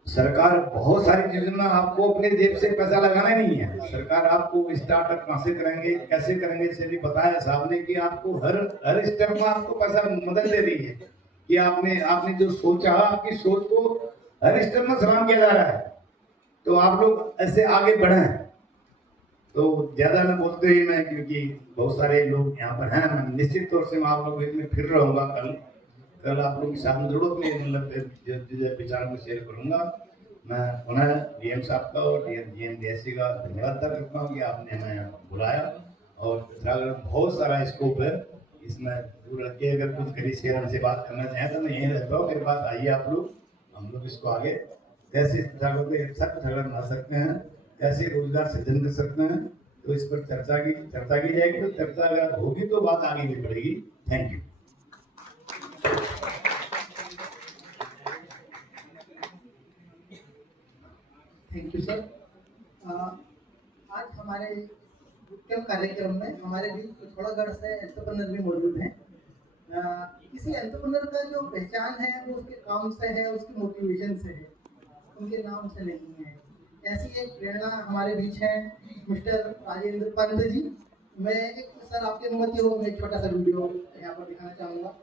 सरकार बहुत सारी चीजों में आपको अपने जेब से पैसा लगाना नहीं है। सरकार आपको स्टार्टअप कहाँ से करेंगे, कैसे करेंगे, इसे भी बताया साहब ने कि आपको हर स्टेप में आपको पैसा मदद दे रही है कि आपने जो सोचा, आपकी सोच को हर स्टेप में सलाम किया जा रहा है। तो आप लोग ऐसे आगे बढ़ें। तो ज्यादा न बोलते ही मैं, क्योंकि बहुत सारे लोग यहाँ पर हैं, मैं निश्चित तौर से मैं आप लोग में फिर रहूंगा। कल आप लोग की सामने जरूरत नहीं, मतलब विचार को शेयर करूंगा। मैं पुनः DM साहब का और GM DIC का धन्यवाद करता हूँ कि आपने हमें बुलाया। और पिथौरागढ़ बहुत सारा स्कोप है, इसमें दूर रखिए। अगर कुछ कभी शेयर हमसे बात करना चाहें तो मैं यहीं रहता हूँ, मेरे पास आइए आप लोग, हम लोग इसको आगे कैसे किसानों के एक साथ झगड़ा बना सकते हैं, कैसे रोजगार सृजन कर सकते हैं, तो इस पर चर्चा की जाएगी। तो चर्चा अगर होगी तो बात आगे भी बढ़ेगी। Thank you. Thank you sir. आज हमारे मुख्य कार्यक्रम में हमारे बीच पिथौरागढ़ से एंटरप्रेन्योर भी मौजूद हैं। किसी एंटरप्रेन्योर का जो पहचान है वो उसके काम से है, उसकी मोटिवेशन से है, उनके नाम से नहीं है। ऐसी एक प्रेरणा हमारे बीच है मिस्टर राजेंद्र पंत जी। मैं एक सर आपकी अनुमति हो मैं एक छोटा सा वीडियो यहाँ पर दिखाना चाहूँगा।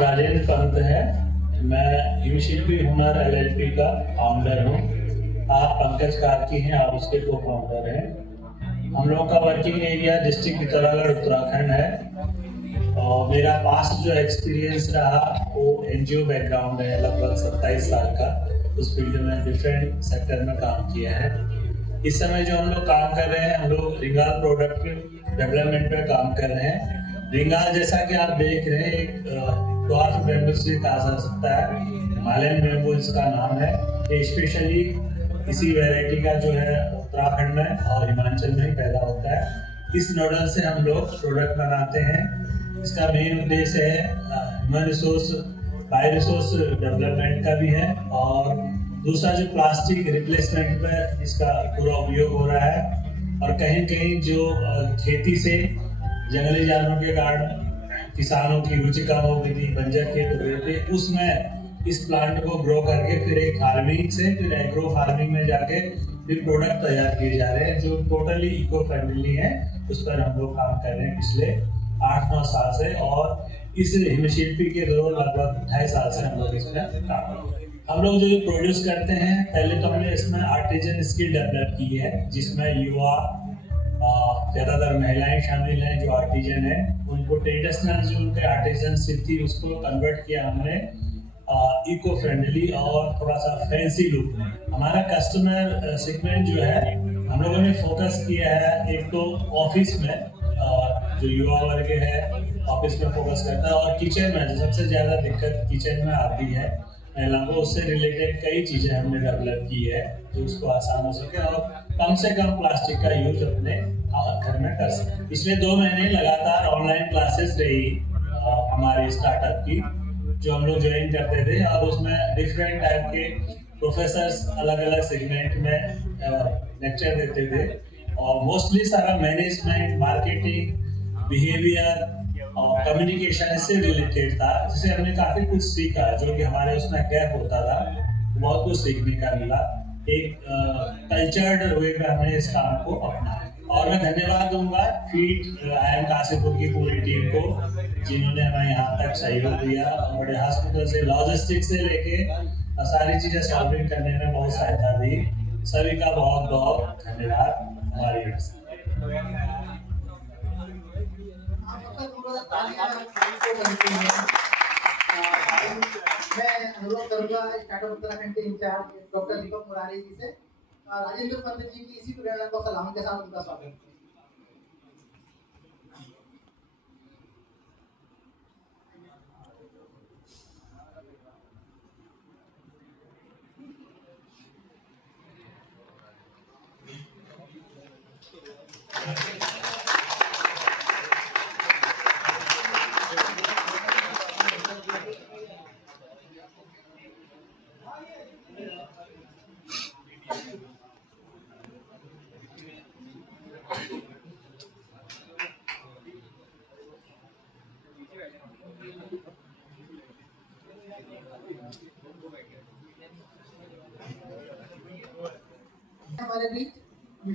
राजेंद्र पंत है। मैं यूशिल्पी हुनर LLP का फाउंडर हूँ। आप पंकज कार्की हैं, आप उसके को फाउंडर हैं। हम लोग का working area district Pithoragarh Uttarakhand है और मेरा पास्ट जो एक्सपीरियंस रहा वो NGO बैकग्राउंड है, लगभग 27 साल का। उस फील्ड में डिफरेंट सेक्टर में काम किया है। इस समय जो हम लोग काम कर रहे हैं, हम लोग रिंगाल प्रोडक्ट डेवलपमेंट पे काम कर रहे हैं। रिंगाल जैसा कि आप देख रहे हैं एक ड्वार्फ बैम्बू से कहा जा सकता है, हिमालयन बैम्बू इसका नाम है। ये स्पेशली इसी वैरायटी का जो है उत्तराखंड में और हिमाचल में ही पैदा होता है। इस मॉडल से हम लोग प्रोडक्ट बनाते हैं। इसका मेन उद्देश्य है human resource bio resource development का भी है और दूसरा जो प्लास्टिक रिप्लेसमेंट पर इसका पूरा उपयोग हो रहा है। और कहीं कहीं जो खेती से जंगली जानवरों के कारण किसानों की रुचि कम हो गई थी, बंजर खेत हो गए थे, उसमें इस प्लांट को ग्रो करके फिर एक फार्मिंग से फिर एग्रो फार्मिंग में जाके फिर प्रोडक्ट तैयार किए जा रहे हैं जो टोटली इको फ्रेंडली है। उस पर हम लोग काम कर रहे हैं पिछले 8-9 साल से और इस हिमशिल्पी के दौरान लगभग 2.5 साल से हम लोग इसमें काम कर रहे हैं। हम लोग जो प्रोड्यूस करते हैं, पहले तो हमने इसमें आर्टिजन स्किल डेवलप की है जिसमें युवा ज़्यादातर महिलाएं शामिल हैं जो आर्टिजन है। उनको ट्रेडिशनल जो उनके आर्टिजनशिप थी उसको कन्वर्ट किया हमने इको फ्रेंडली और थोड़ा सा फैंसी लुक में। हमारा कस्टमर सेगमेंट जो है हम लोगों ने फोकस किया है, एक तो ऑफिस में जो युवा वर्ग है ऑफिस में फोकस करता है और किचन में जो सबसे ज़्यादा दिक्कत किचन में आती है महिलाओं को, उससे रिलेटेड कई चीज़ें हमने डेवलप की है जो उसको आसान हो सके और कम से कम प्लास्टिक का यूज अपने घर में कर सके। पिछले 2 महीने लगातार ऑनलाइन क्लासेस रही हमारे स्टार्टअप की जो हम लोग ज्वाइन करते थे और उसमें डिफरेंट टाइप के प्रोफेसर्स अलग अलग सेगमेंट में लेक्चर देते थे और मोस्टली सारा मैनेजमेंट, मार्केटिंग, बिहेवियर और कम्युनिकेशन इससे रिलेटेड था, जिससे हमने काफ़ी कुछ सीखा जो कि हमारे उसमें गैप होता था, बहुत कुछ सीखने का मिला। एक कल्चर्ड वे में हमने इस काम को अपनाया और मैं धन्यवाद दूंगा फीट IIM काशीपुर की पूरी टीम को जिन्होंने हमें यहाँ तक सहयोग दिया और बड़े हॉस्पिटल से लॉजिस्टिक से लेके सारी चीज़ें सॉल्विंग करने में बहुत सहायता दी। सभी का बहुत बहुत धन्यवाद। हमारी ओर से मैं अनुरोध करूंगा स्टार्टअप उत्तराखंड के इंचार्ज डॉक्टर दीपक मुरारी जी से राजेंद्र पंत जी की इसी प्रेरणा को सलाम के साथ उनका स्वागत।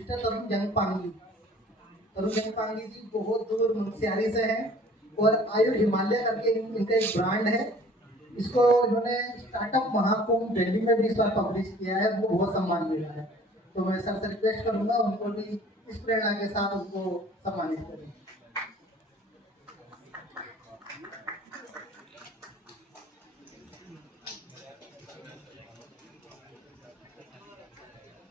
मिस्टर तरुण जंगपांगी। तरुण जंगपांगी जी बहुत दूर मुंशियारी से हैं और आयुर हिमालय करके इनका एक ब्रांड है। इसको इन्होंने स्टार्टअप महाकुंभ दिल्ली में भी इस बार पब्लिश किया है, वो बहुत सम्मान मिला है। तो मैं सर से रिक्वेस्ट करूंगा उनको भी इस प्रेरणा के साथ उनको सम्मानित करें।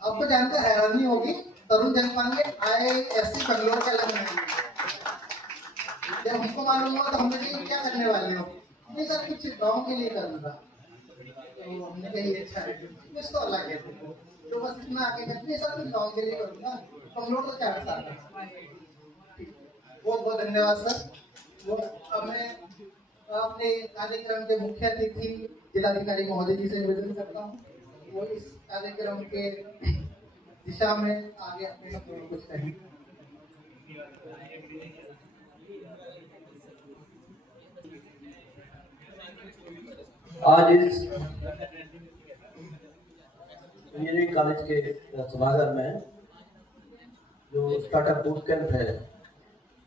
आपको जानकर हैरानी होगी, तरुण जंगपांगे IISc बैंगलोर के अलग हैं। जब हमको मालूम हुआ तो हमने कहा क्या करने वाले हो? नहीं सर कुछ गाँव के लिए करना था। तो हमने कहा ये अच्छा है, इसको अलग है। तो बस इतना आके कहते सर कुछ गाँव के लिए करूँगा, बैंगलोर तो 4 साल है। बहुत बहुत धन्यवाद सर। वो अब मैं अपने कार्यक्रम के मुख्य अतिथि जिलाधिकारी महोदय जी से निवेदन करता हूँ, वो इस कार्यक्रम के दिशा में आगे अपने सब कुछ कहें। आज इस इंजीनियरिंग कॉलेज के सभागार में जो स्टार्टअप बूट कैंप है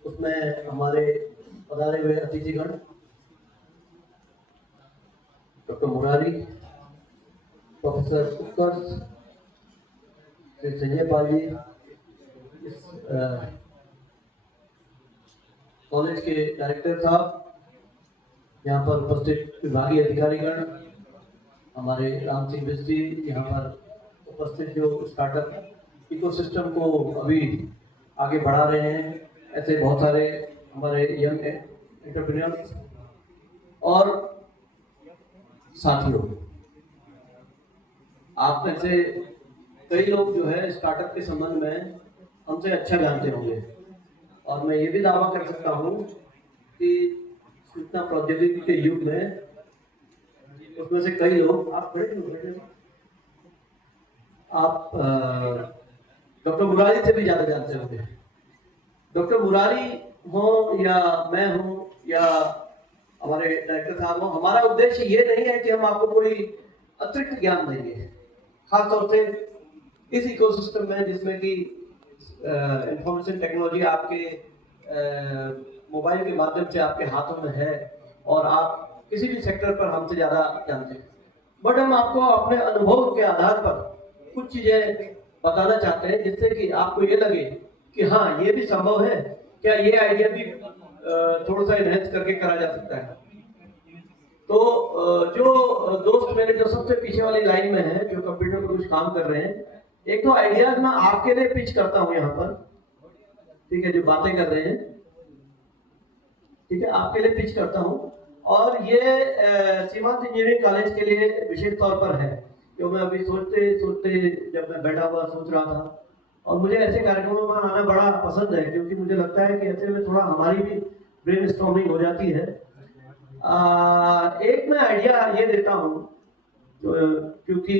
उसमें हमारे पधारे हुए अतिथिगण डॉक्टर मुरारी, प्रोफेसर उत्कर्ष, श्री संजय पाल जी, इस कॉलेज के डायरेक्टर साहब, यहाँ पर उपस्थित विभागीय अधिकारीगण, हमारे राम सिंह बिस्ती, यहाँ पर उपस्थित जो स्टार्टअप इकोसिस्टम को अभी आगे बढ़ा रहे हैं, ऐसे बहुत सारे हमारे यंग एंटरप्रेन्योर्स और साथियों, आप में से कई लोग जो है स्टार्टअप के संबंध में हमसे अच्छा जानते होंगे और मैं ये भी दावा कर सकता हूँ कि सूचना प्रौद्योगिकी के युग में उसमें से कई लोग आप डॉक्टर मुरारी से भी ज्यादा जानते होंगे। डॉक्टर मुरारी हो या मैं हूं या हमारे डायरेक्टर साहब हो, हमारा उद्देश्य ये नहीं है कि हम आपको कोई अतिरिक्त ज्ञान देंगे, खासतौर से इस इकोसिस्टम में जिसमें कि इंफॉर्मेशन टेक्नोलॉजी आपके मोबाइल के माध्यम से आपके हाथों में है और आप किसी भी सेक्टर पर हमसे ज़्यादा जानते हैं, बट हम आपको अपने अनुभव के आधार पर कुछ चीज़ें बताना चाहते हैं जिससे कि आपको ये लगे कि हाँ ये भी संभव है, क्या ये आइडिया भी थोड़ा सा इनहेंस करके करा जा सकता है। तो जो दोस्त मेरे जो सबसे पीछे वाली लाइन में है, जो कंप्यूटर पर कुछ काम कर रहे हैं, एक तो आइडियाज मैं आपके लिए पिच करता हूँ यहाँ पर, ठीक है, जो बातें कर रहे हैं, ठीक है, आपके लिए पिच करता हूँ। और ये सीमांत इंजीनियरिंग कॉलेज के लिए विशेष तौर पर है, जो मैं अभी सोचते सोचते जब मैं बैठा हुआ सोच रहा था, और मुझे ऐसे कार्यक्रमों में आना बड़ा पसंद है क्योंकि मुझे लगता है कि ऐसे में थोड़ा हमारी भी ब्रेनस्टॉर्मिंग हो जाती है। एक मैं आइडिया ये देता हूँ, क्योंकि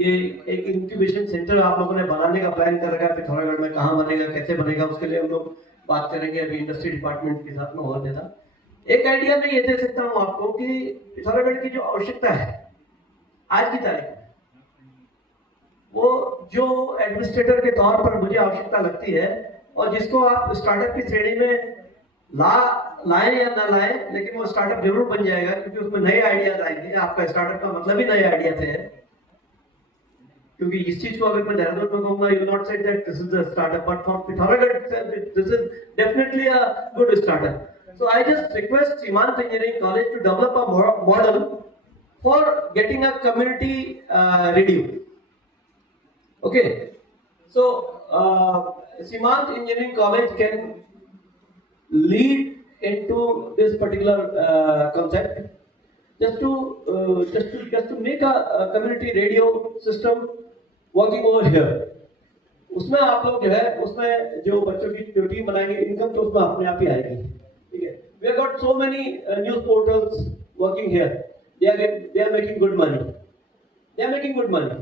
ये एक इंक्यूबेशन सेंटर आप लोगों ने बनाने का प्लान कर रखा है पिथौरागढ़ में, कहाँ बनेगा, कैसे बनेगा, उसके लिए हम लोग बात करेंगे अभी इंडस्ट्री डिपार्टमेंट के साथ में और देता। एक आइडिया मैं ये दे सकता हूँ आपको कि पिथौरागढ़ की जो आवश्यकता है आज की तारीख में, वो जो एडमिनिस्ट्रेटर के तौर पर मुझे आवश्यकता लगती है और जिसको आप स्टार्टअप की श्रेणी में लाएं या ना लाएं, लेकिन वो स्टार्टअप जरूर बन जाएगा क्योंकि उसमें नए आइडियाज आएंगे। आपका स्टार्टअप का मतलब ही नए आइडिया से है, क्योंकि इस चीज को अगर मैं देहरादून में कहूंगा, you not said that this is the startup, but for Pithoragarh this is definitely a good startup. So I just request Simant Engineering College to develop a model for getting a community radio. Okay, so Simant Engineering College can lead into this particular concept, just to make a community radio system working over here. उसमें आप लोग जो है, उसमें जो बच्चों की जो टीम बनाएंगे, इनकम तो उसमें अपने आप ही आएगी। We have got so many news portals working here. They are making good money. They are making good money.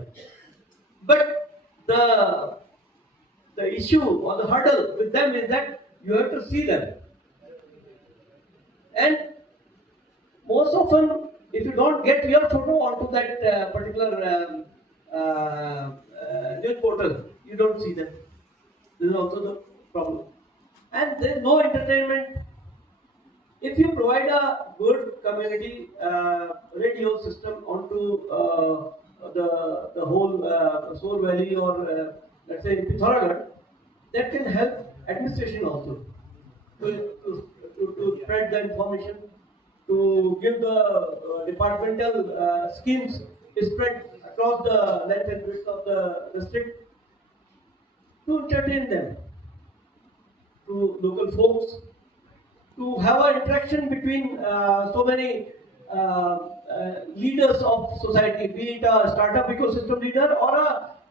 But the issue or the hurdle with them is that you have to see them. And most often, if you don't get your photo onto that particular news portal, you don't see them. This is also the problem. And there is no entertainment. If you provide a good community radio system onto the whole Soar Valley or let's say Pithoragarh, that can help administration also to spread the information, to give the departmental schemes spread across the length and width of the district, to entertain them, to local folks, to have an interaction between so many leaders of society, be it a startup ecosystem leader or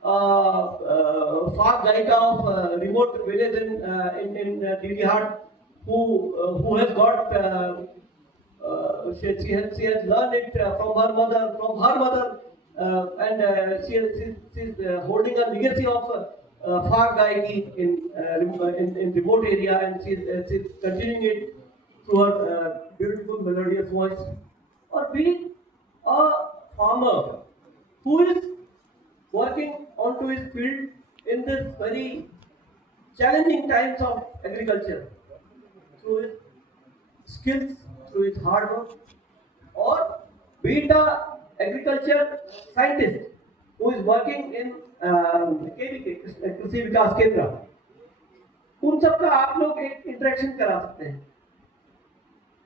a far gaika of remote village in Dilihad who has got she has learned it from her mother, and she's holding a legacy of far gaiki in remote area, and she's continuing it through her beautiful melodious voice. Or be a farmer who is working onto his field in this very challenging times of agriculture through his skills, through his hard work, or be it a agriculture scientist who is working in KVK, कृषि विकास केंद्र, उन सब का आप लोग एक interaction करा सकते हैं,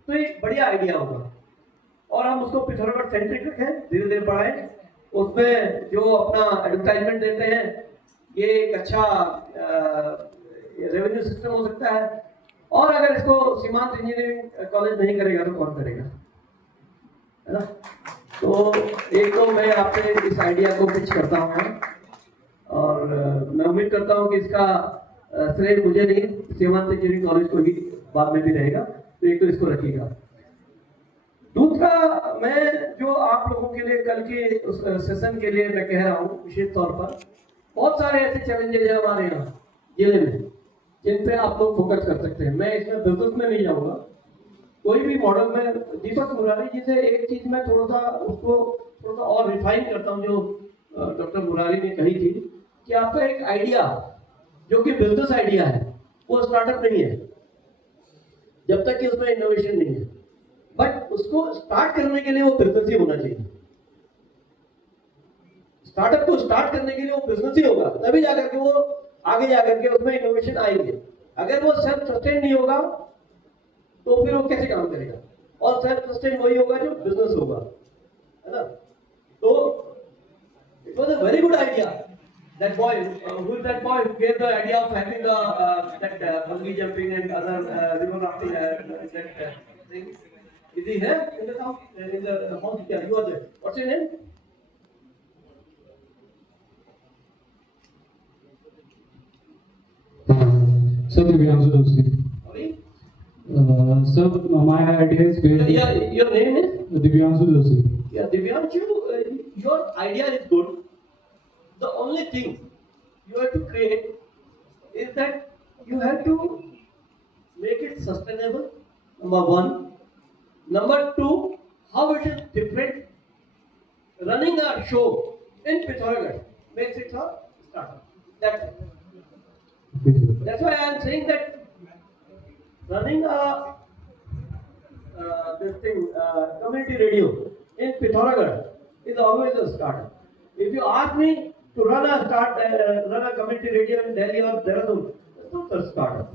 तो ये बढ़िया आइडिया होगा। और हम उसको पिथौरागढ़ सेंट्रिक रखें, धीरे धीरे बढ़ाएं, उसमें जो अपना एडवर्टाइजमेंट देते हैं, ये एक अच्छा रेवेन्यू सिस्टम हो सकता है। और अगर इसको सीमांत इंजीनियरिंग कॉलेज नहीं करेगा तो कौन करेगा, है ना? तो एक तो मैं आपसे इस आइडिया को पिच करता हूँ, और मैं उम्मीद करता हूँ कि इसका श्रेय मुझे नहीं, सीमांत इंजीनियरिंग कॉलेज को ही बाद में भी रहेगा। तो एक तो इसको रखिएगा। दूसरा, मैं जो आप लोगों के लिए कल के उस सेशन के लिए मैं कह रहा हूँ, विशेष तौर पर बहुत सारे ऐसे चैलेंजेस हैं हमारे यहाँ जिले में जिन पे आप लोग फोकस कर सकते हैं। मैं इसमें बिजनेस में नहीं जाऊँगा, कोई भी मॉडल में दीपक मुरारी जी से एक चीज में थोड़ा सा और रिफाइन करता हूँ, जो डॉक्टर मुरारी ने कही थी कि आपका एक आइडिया जो कि बिजनेस आइडिया है वो स्टार्टअप नहीं है जब तक कि उसमें इनोवेशन नहीं है, बट उसको स्टार्ट करने के लिए वो बिजनेस ही होना चाहिए। स्टार्टअप को स्टार्ट करने के लिए वो बिजनेस ही होगा, तभी जाकर के वो आगे जाकर के उसमें इनोवेशन आएंगे। अगर वो सेल्फ सस्टेन नहीं होगा तो फिर वो कैसे काम करेगा, और सेल्फ सस्टेन वही होगा जो बिजनेस होगा, है ना? तो it was a very good idea. That boy, who is that boy who gave the idea of having that bungee jumping and other river rafting that thing? Is he here in the house? In the house? Yeah, you are there. What's your name? Sir, Divyansu Doshi. Sorry? Sir, my idea is based. Yeah, your name is? Divyansu Doshi. Yeah, Divyanshu, your idea is good. The only thing you have to create is that you have to make it sustainable, number one. Number two, how it is different. Running a show in Pithoragarh makes it a startup. That's it. That's why I am saying that running a community radio in Pithoragarh is always a startup. If you ask me to run a community radio in Delhi or Dehradun, it's not a startup.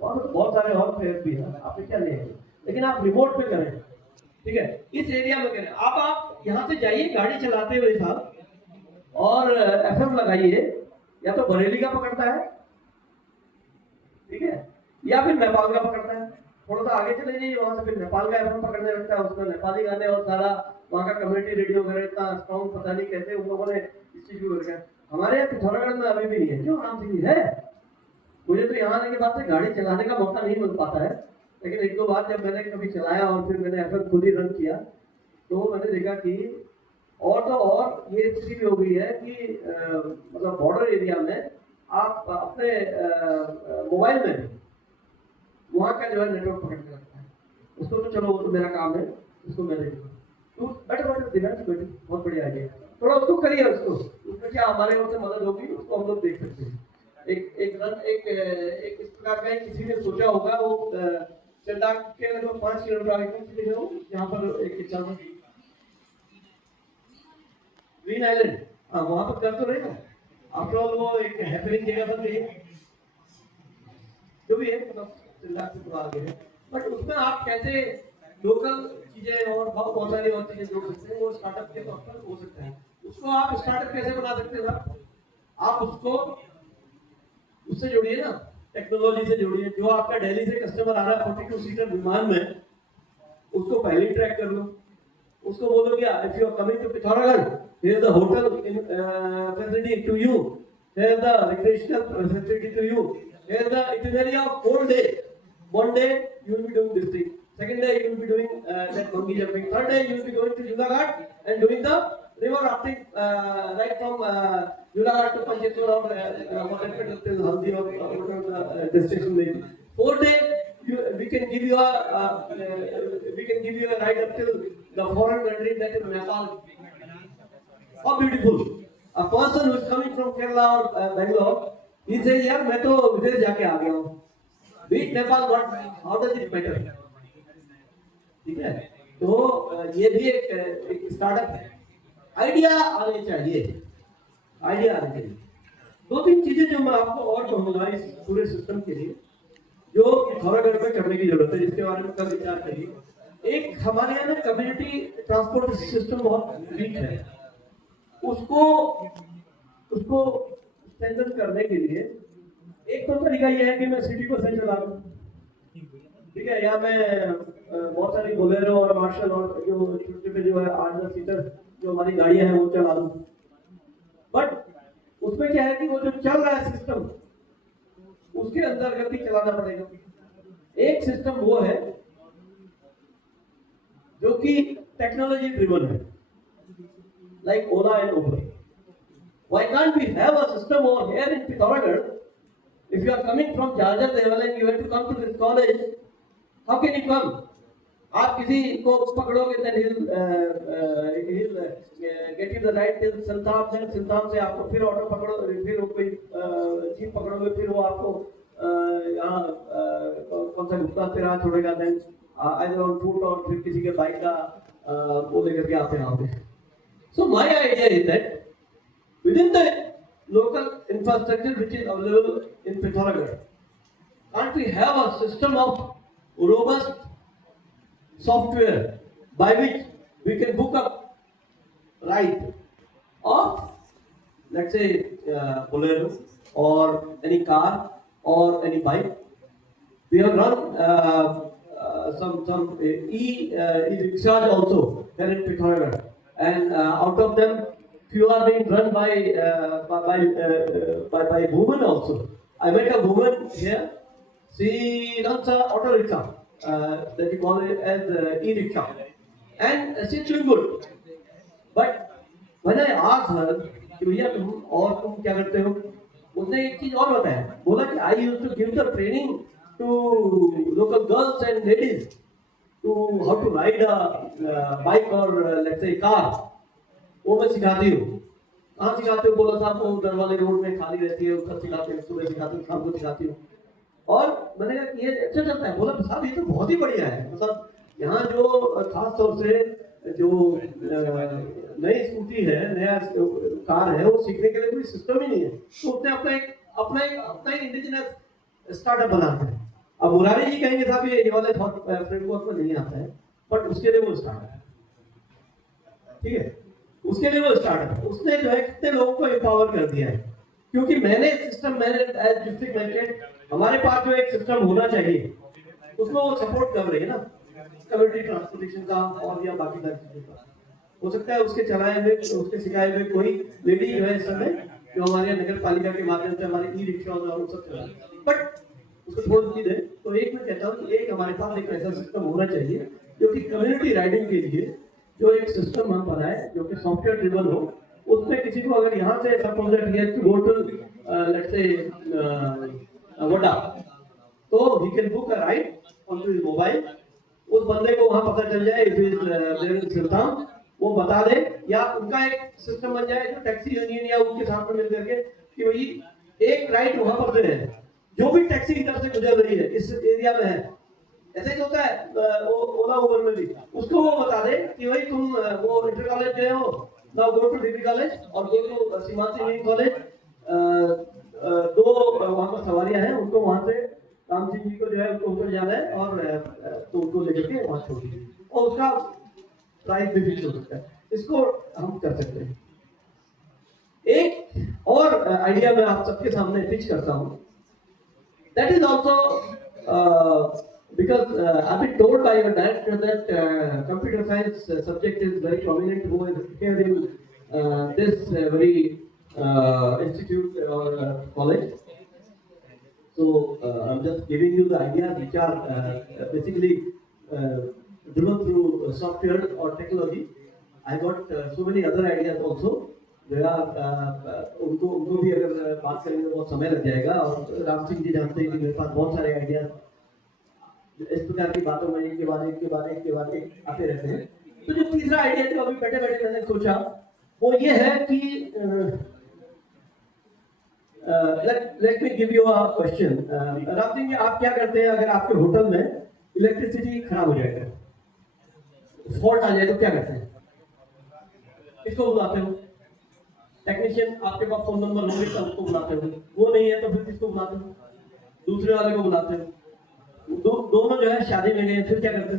बहुत सारे और player भी हैं, आपने क्या ले, लेकिन आप रिमोट पे करें, ठीक है, इस एरिया में करें। अब आप यहाँ से जाइए गाड़ी चलाते हुए साहब और एफएम लगाइए, या तो बरेली का पकड़ता है, ठीक है, या फिर नेपाल का पकड़ता है। थोड़ा सा आगे चले जाइए, वहां से फिर नेपाल का एफएम पकड़ने लगता है, उसमें नेपाली गाने और सारा वहाँ का कम्युनिटी रेडियो वगैरह इतना स्ट्रॉन्ग पता नहीं कैसे उन लोगों ने इंस्टीट्यूट कर गया। हमारे यहाँ पिथौरागढ़ में अभी भी नहीं है, क्यों नाम सिंह है। मुझे तो यहाँ आने के बाद से गाड़ी चलाने का मौका नहीं मिल पाता है, लेकिन एक दो बार जब मैंने कभी चलाया और फिर मैंने एफएम खुद ही रन किया तो मैंने देखा कि और तो और ये स्थिति भी हो गई है कि मतलब बॉर्डर एरिया में आप अपने मोबाइल में वहाँ का जो है नेटवर्क पकड़ के रखता है, उसको तो चलो वो तो मेरा काम है, उसको मैं देखूँगा। तो बेटर बहुत बढ़िया आइडिया। थोड़ा उसको करिए, उसको उसमें क्या हमारे ओर से मदद होगी उसको हम लोग देख सकते हैं। एक इस प्रकार का किसी ने सोचा होगा, वो चंडा के लगभग 5 किलोमीटर आगे यहाँ पर एक किस्सा ग्रीन आइलैंड, हाँ वहाँ पर कर तो रहे हैं। आफ्टर ऑल वो एक हैपनिंग जगह बन रही है, जो भी है, मतलब चंडा से थोड़ा आगे है, बट उसमें आप कैसे लोकल चीजें और बहुत सारी और चीजें जोड़ सकते हैं, वो स्टार्टअप के तौर पर हो सकता है। उसको आप स्टार्टअप कैसे बना सकते हैं ना, आप उसको उससे जोड़िए ना, टेक्नोलॉजी से जोड़िए। जो आपका दिल्ली से कस्टमर आ रहा है 42 सीटर विमान में, उसको पहले ही ट्रैक कर लो। उसको बोलो कि if you are coming to Pithoragarh, here is the hotel facility to you, here is the recreational facility to you, here is the itinerary of 4 day. 1 day you will be doing this thing, second day you will be doing that monkey jumping, third day you will be going to Junaghat and doing the river rafting right from Junaghat to Pancheshwar or whatever till Haldi or whatever the destination may be. 4th day we can give you a ride up till the foreign country, that is Nepal. How beautiful! A person who is coming from Kerala or Bangalore, he says, "यार मैं तो विदेश जाके आ गया हूँ." Beat Nepal, what? How does it matter? ठीक है, तो ये भी एक स्टार्टअप है। आइडिया आने चाहिए, आइडिया आने चाहिए। 2-3 चीजें जो मैं आपको और कहूँगा इस पूरे सिस्टम के लिए, जो पिथौरागढ़ में करने की जरूरत है, जिसके बारे में कल विचार करिए। एक हमारे यहाँ ना कम्युनिटी ट्रांसपोर्ट सिस्टम बहुत वीक है, उसको स्ट्रेंथन करने के लिए एक तो तरीका ये है कि मैं सिटी को सही चला लूँ, ठीक है, या मैं बहुत सारी बोलेरो और मार्शल और जो छोटे जो है 8-10 सीटर जो हमारी गाड़ियां हैं वो चला लूँ। बट उसमें क्या है कि वो जो चल रहा है सिस्टम, उसके अंतर्गत ही चलाना पड़ेगा। एक सिस्टम वो है जो कि टेक्नोलॉजी ड्रिवन है, like Ola and Uber. Why can't we have a system over here in Pithoragarh? If you are coming from Jharkhand level and you have to come to this college, how can you come? आप किसी को पकड़ोगे, then he'll get you the ride till Santam, then Santam से आपको फिर auto पकड़ो, फिर कोई jeep पकड़ोगे, फिर वो आपको यहाँ कौन सा गुप्ता पे राह छोड़ेगा, then either on foot और फिर किसी के बाइक का वो लेकर के आते हैं। So my idea is that within the local infrastructure which is available in Pithoragarh, can't we have a system of robust software by which we can book a ride of, let's say, Bolero or any car or any bike? We have run some e-rickshaws also here in Pithoragarh, and out of them few are being run by women also. I met a woman here. She runs a auto rickshaw, that we call it as e-rickshaw, and she's doing good. But when I asked her कि भैया तुम क्या करते हो, उसने एक चीज और बताया, बोला कि I used to give the training to local girls and ladies to how to ride a bike or let's say car. वो मैं सिखाती हूँ। कहाँ सिखाते हो? बोला साहब वो दरवाजे रोड में खाली रहती है, उसका सिखाते हैं, सुबह सिखाती हूँ, शाम को सिखाती हूँ। और मैंने कहा ये अच्छा चलता है। बोला साहब ये तो बहुत ही बढ़िया है, मतलब यहाँ जो खास तौर से जो नई स्कूटी है, नया कार है, वो सीखने के लिए कोई सिस्टम ही नहीं है, तो उसने अपना ही इंडिजिनस स्टार्टअप बना है। अब मुरारी जी कहेंगे साहब ये वाले फ्रेमवर्क में नहीं आता है, बट उसके लिए वो स्टार्टअप है, ठीक है, उसके लिए वो स्टार्टअप उसने जो है कितने लोगों को एम्पावर कर दिया है। क्योंकि मैंने एज डिस्ट्रिक्ट मैजिस्ट्रेट, हमारे पास जो एक सिस्टम होना चाहिए उसमें वो सपोर्ट कर रही है ना, कम्युनिटी ट्रांसपोर्टेशन का और या बाकी सारी चीजों का। हो सकता है उसके चलाए हुए, उसके सिखाए हुए कोई लेडी जो है इस समय जो हमारे नगर पालिका के माध्यम से हमारे ई रिक्शा और सब चला, बट उसको छोड़ दीजिए। तो एक मैं कहता हूँ कि एक हमारे पास एक ऐसा सिस्टम होना चाहिए जो कि कम्युनिटी राइडिंग के लिए जो एक सिस्टम हम बनाए जो कि सॉफ्टवेयर ड्रिवन हो। उसमें किसी को अगर यहाँ से suppose that he has to go to let's say वडा, तो he can book a ride on to his mobile. उस बंदे को वहाँ पता चल जाए इफ इज देयर इन सिलताम, वो बता दे, या उनका एक सिस्टम बन जाए जो टैक्सी यूनियन या उनके साथ में मिल करके कि भाई एक राइट वहां पर दे, जो भी टैक्सी इधर से गुजर रही है इस एरिया में है, ऐसे ही होता है ओला उबर में भी, उसको वो बता दे कि भाई तुम वो इंटर कॉलेज गए हो, now go two degree college और गो टू सीमांत इंजीनियरिंग कॉलेज, दो वहां पर सवारियां हैं, उनको वहां से राम सिंह जी को जो है उनको ऊपर जाना है और तो उनको लेकर के वहां छोड़ दीजिए, और उसका प्राइस भी फिक्स हो सकता है। इसको हम कर सकते हैं। एक और आइडिया मैं आप सबके सामने पिच करता हूं, that is also because I've been told by your director that computer science subject is very prominent who is here in this very institute or college. So I'm just giving you the ideas which are basically driven through software or technology. I got so many other ideas also. There are उनको भी अगर बात करेंगे तो बहुत समय लग जाएगा, और राम सिंह जी जानते हैं कि मेरे पास बहुत सारे आइडियाज इस प्रकार की बातों में एक के बाद एक आते रहते हैं। तो जो तीसरा आइडिया जो अभी बैठे बैठे मैंने सोचा वो ये है कि let me give you a question. Ram Singh ji, आप क्या करते हैं अगर आपके होटल में इलेक्ट्रिसिटी खराब हो जाएगा, फॉल्ट आ जाए तो क्या करते हैं? किसको बुलाते हो? टेक्नीशियन आपके पास फोन नंबर होंगे तो उसको बुलाते हो, वो नहीं है तो फिर किसको बुलाते हो? दूसरे वाले को बुलाते हो। दोनों जो है शादी में गए, फिर क्या करते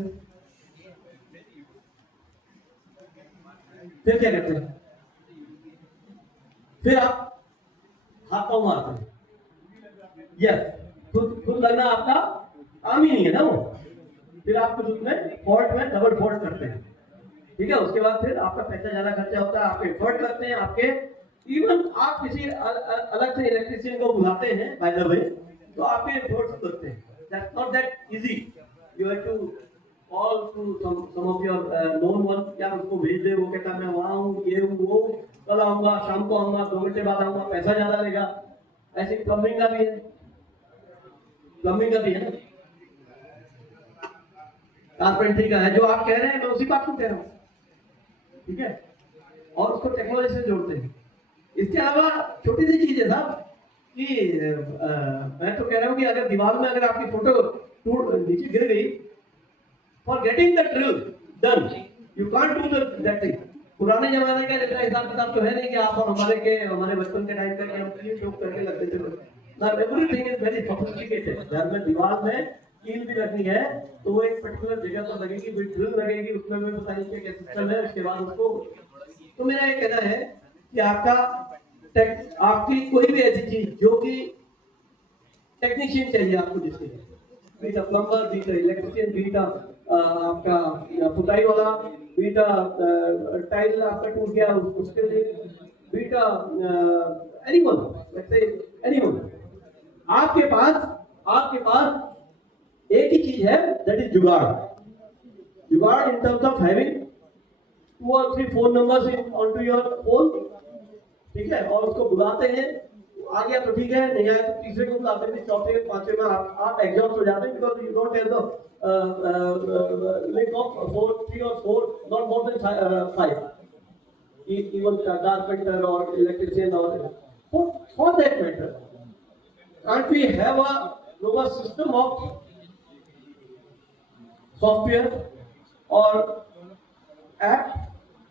हैं? फिर आप हाथ पाँव मारते हैं। यस, खुद लगना आपका काम ही नहीं है ना वो। फिर आप कुछ उसमें फॉल्ट में डबल फॉल्ट करते हैं, ठीक है। उसके बाद फिर आपका पैसा ज्यादा खर्चा होता है, आपके एफर्ट लगते हैं, आपके इवन आप किसी अलग से इलेक्ट्रिशियन को बुलाते हैं बाय द वे, तो आपके एफर्ट्स लगते हैं। That's not that easy. You have to call to some of your known one, क्या उसको भेज दे, वो कहता मैं वहाँ हूँ, ये हूँ, वो कल आऊँगा, शाम को आऊँगा, 2 घंटे बाद आऊँगा, पैसा ज्यादा लेगा। ऐसे प्लम्बिंग का भी है, कारपेंटरी का है, जो आप कह रहे हैं मैं उसी बात को कह रहा हूँ, ठीक है। और उसको टेक्नोलॉजी से जोड़ते हैं। इसके अलावा छोटी सी चीज है साहब कि मैं तो कह रहा हूँ कि अगर दीवार में अगर आपकी फोटो नीचे गिर गई, for getting the drill done you can't do that thing. पुराने जमाने का जैसा हिसाब किताब तो है नहीं कि आप और हमारे बचपन के टाइम पे हम कील ठोक करके लगते थे। Now everything is very sophisticated. घर में दीवार में कील भी लगनी है तो वो एक पर्टिकुलर जगह पर लगेगी, ड्रिल लगेगी, उसमें भी पता नहीं क्या सिस्टम है। उसके बाद उसको, तो मेरा ये कहना है कि आपकी कोई भी ऐसी चीज जो कि टेक्नीशियन चाहिए आपको, जिसके beta plumber, beta electrician, beta आपका पुताई वाला, बीटा टाइल आपका टूट गया उसके लिए, बीटा एनीवन, लेट्स से एनीवन, आपके पास एक ही चीज है, that is jugaad in terms of having 2 or 3 phone numbers on to your phone, ठीक है। और उसको बुलाते हैं, आ गया तो ठीक है, नहीं आया तो तीसरे को बुलाते हैं, चौथे पांचवे में आप एग्जॉस्ट हो जाते हैं, because you don't have the link of 3 or 4, not more than 5, even carpenter और इलेक्ट्रिशियन और for that matter can't we have a robust system of software और app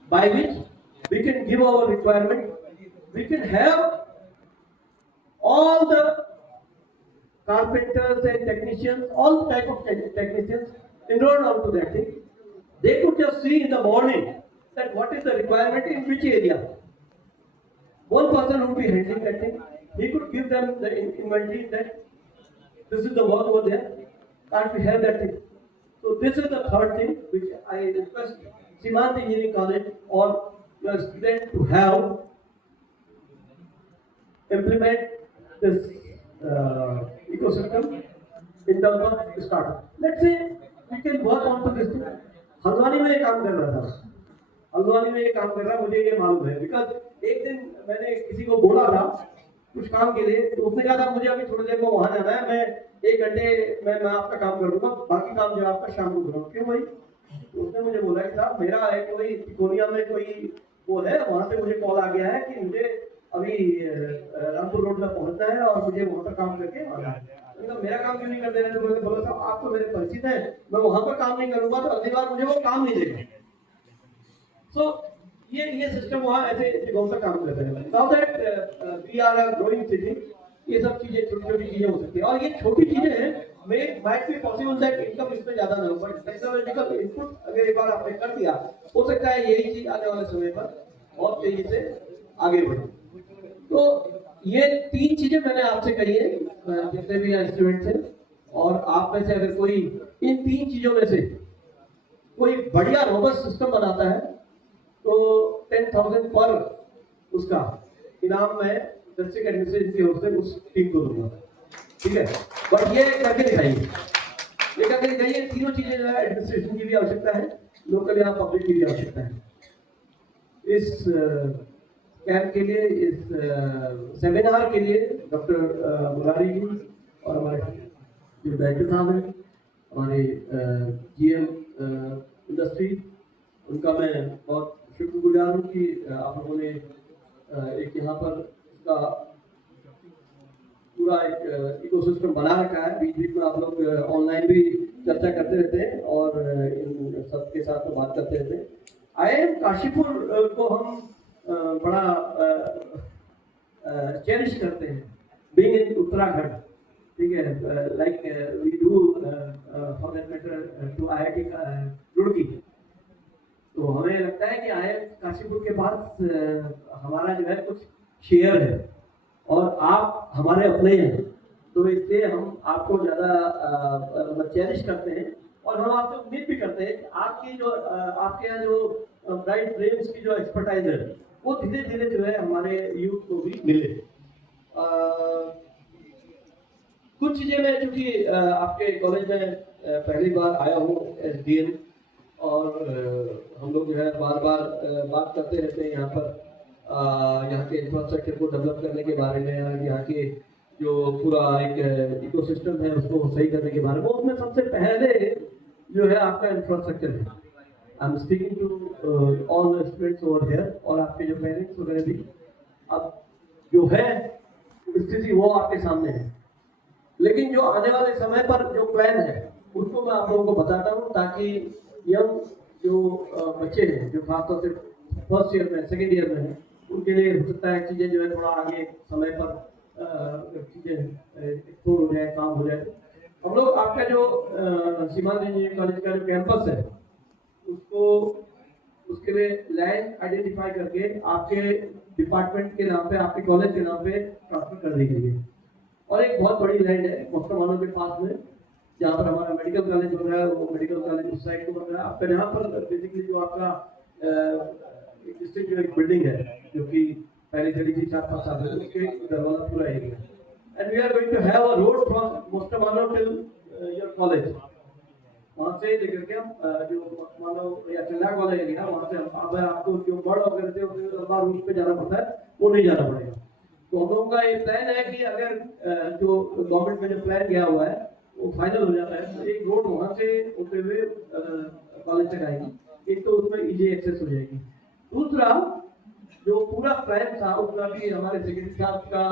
by which we can give our requirement. We can have all the carpenters and technicians, all type of technicians enrolled onto that thing. They could just see in the morning that what is the requirement in which area. One person would be handling that thing. He could give them the inventory that this is the work over there. Can't we have that thing? So this is the third thing which I request Simant Engineering College or your student to have, implement this ecosystem in terms of startup. Let's say we can work on to this thing. Haldwani में ये काम कर रहा मुझे ये मालूम है, because एक दिन मैंने किसी को बोला था कुछ काम के लिए, तो उसने कहा था मुझे अभी थोड़ी देर में वहां जाना है, मैं 1 घंटे मैं आपका काम कर दूंगा, बाकी काम जो आपका शाम को करूँगा। क्यों भाई? तो उसने मुझे बोला कि साहब मेरा है कोई तिकोनिया में कोई वो है, वहाँ से मुझे कॉल आ गया है कि मुझे अभी रामपुर रोड में पहुंचना है और मुझे वहाँ पर काम करके आना है। मैंने कहा मेरा काम क्यों नहीं कर दे रहे? तो बोले बोला साहब आप तो मेरे परिचित हैं, मैं वहाँ पर काम नहीं करूँगा तो अगली बार मुझे वो काम नहीं देगा। So ये सिस्टम वहाँ ऐसे जगहों पर काम करते हैं। Now that we are a growing city, ये सब चीजें छोटी-छोटी चीजें हो सकती हैं और ये छोटी चीजें हैं, might be possible that income इसमें ज्यादा ना हो, but टेक्नोलॉजिकल इनपुट अगर एक बार आपने कर दिया, हो सकता है यही चीज आने वाले समय पर और तेजी से आगे बढ़े। तो ये 3 चीजें मैंने आपसे कही है, जितने भी स्टूडेंट्स हैं, और आप में से अगर कोई इन 3 चीजों में से कोई बढ़िया रोबस्ट सिस्टम बनाता है तो 10,000 पर उसका इनाम मैं डिस्ट्रिक्ट एडमिनिस्ट्रेशन की ओर से उस टीम को दूंगा, ठीक है? बट ये करके दिखाइए, ये करके दिखाइए। तीनों चीजें जो है, एडमिनिस्ट्रेशन की भी आवश्यकता है, लोकल या पब्लिक की भी आवश्यकता है। इस कैंप के लिए, इस सेमिनार के लिए डॉक्टर मुरारी जी और हमारे जो डायरेक्टर साहब हैं, हमारे GM इंडस्ट्री, उनका मैं बहुत शुक्रगुजार हूँ कि आप लोगों ने एक यहाँ पर इसका पूरा एक इकोसिस्टम बना रखा है। बीच बीच में आप लोग ऑनलाइन भी चर्चा करते रहते हैं और इन सबके साथ में बात करते रहते हैं। IIM काशीपुर को हम बड़ा चेरिश करते हैं, बीइंग इन उत्तराखंड, ठीक है, like we do for that matter to IIT Roorkee. तो हमें लगता है कि IIM काशीपुर के पास हमारा जो है कुछ शेयर है और आप हमारे अपने हैं, तो इसलिए हम आपको ज़्यादा चेरिश करते हैं और हम आपसे उम्मीद भी करते हैं कि आपकी जो आपके यहाँ जो ब्राइट ड्रीम्स की जो एक्सपर्टाइज है वो धीरे धीरे जो है हमारे यूथ को भी मिले। कुछ चीज़ें मैं चूँकि आपके कॉलेज में पहली बार आया हूँ SDN, और हम लोग जो है बार बार बात करते रहते हैं यहाँ पर यहाँ के इंफ्रास्ट्रक्चर को डेवलप करने के बारे में, यहाँ के जो पूरा एक इकोसिस्टम है उसको सही करने के बारे में। उसमें सबसे पहले जो है आपका इंफ्रास्ट्रक्चर है। I am speaking to all students over here, और आपके जो पेरेंट्स वगैरह भी, अब जो है स्थिति वो आपके सामने है, लेकिन जो आने वाले समय पर जो प्लान है उसको मैं आप लोगों को बताता हूँ, ताकि यंग जो बच्चे हैं जो खासतौर से फर्स्ट ईयर में, सेकेंड ईयर में हैं, उनके लिए हो सकता है चीज़ें जो है थोड़ा आगे समय पर चीज़ें एक्सप्लोर हो जाए, काम हो जाए। हम लोग आपका जो सीमांत इंजीनियरिंग कॉलेज का जो कैंपस है उसको, उसके लिए लैंड आइडेंटिफाई करके आपके डिपार्टमेंट के नाम पे, आपके कॉलेज के नाम पे ट्रांसफर कर दी गई है। और एक बहुत बड़ी लैंड है मोस्टमानो के पास में, जहाँ पर हमारा मेडिकल कॉलेज बन रहा है, वो मेडिकल कॉलेज उस साइड को बन रहा है। आपका जहाँ पर बेसिकली जो आपका डिस्ट्रिक्ट एक बिल्डिंग है जो कि पहले चली थी 4-5 साल में, उसके दरवाजा पूरा area, and we are going to have a road from Mostamanu till your college. वहाँ से लेकर के हम जो मानो या चिल्लाग वाला एरिया, वहाँ से अगर आपको जो बर्ड वगैरह थे उसमें लंबा रूट पे जाना पड़ता है, वो नहीं जाना पड़ेगा। तो हम लोगों का ये प्लान है कि अगर जो गवर्नमेंट में जो प्लान किया हुआ है वो फाइनल हो जाता है तो एक रोड वहाँ से होते हुए कॉलेज तक आएगी। एक तो उसमें इजी एक्सेस हो जाएगी। दूसरा जो पूरा प्लान था उसका भी हमारे सेक्रेटरी साहब का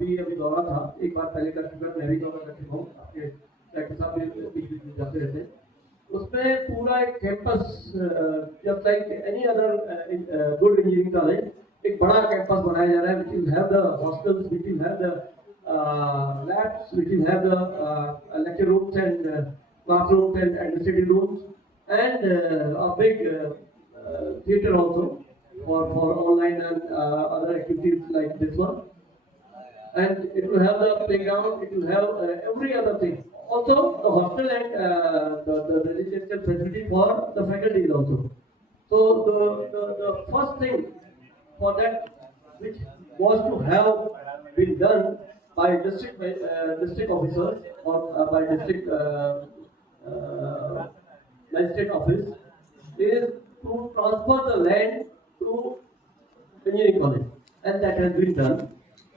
भी अभी दौरा था, एक बार पहले कर चुका, मैं भी दौरा कर चुका हूँ, आपके डायरेक्टर साहब भी बीच जाते रहते हैं। उसमें पूरा एक campus just like any other good engineering college, एक बड़ा कैंपस बनाया जा रहा है, which will have the hostels, which will have the labs, which will have the lecture rooms and classrooms and administrative rooms, and a big theater also for online and other activities like this one. And it will have the playground, it will have every other thing. Also the hostel and the residential facility for the faculties also. So the first thing for that, which was to have been done by district officers or by district magistrate office, is to transfer the land to engineering college, and that has been done.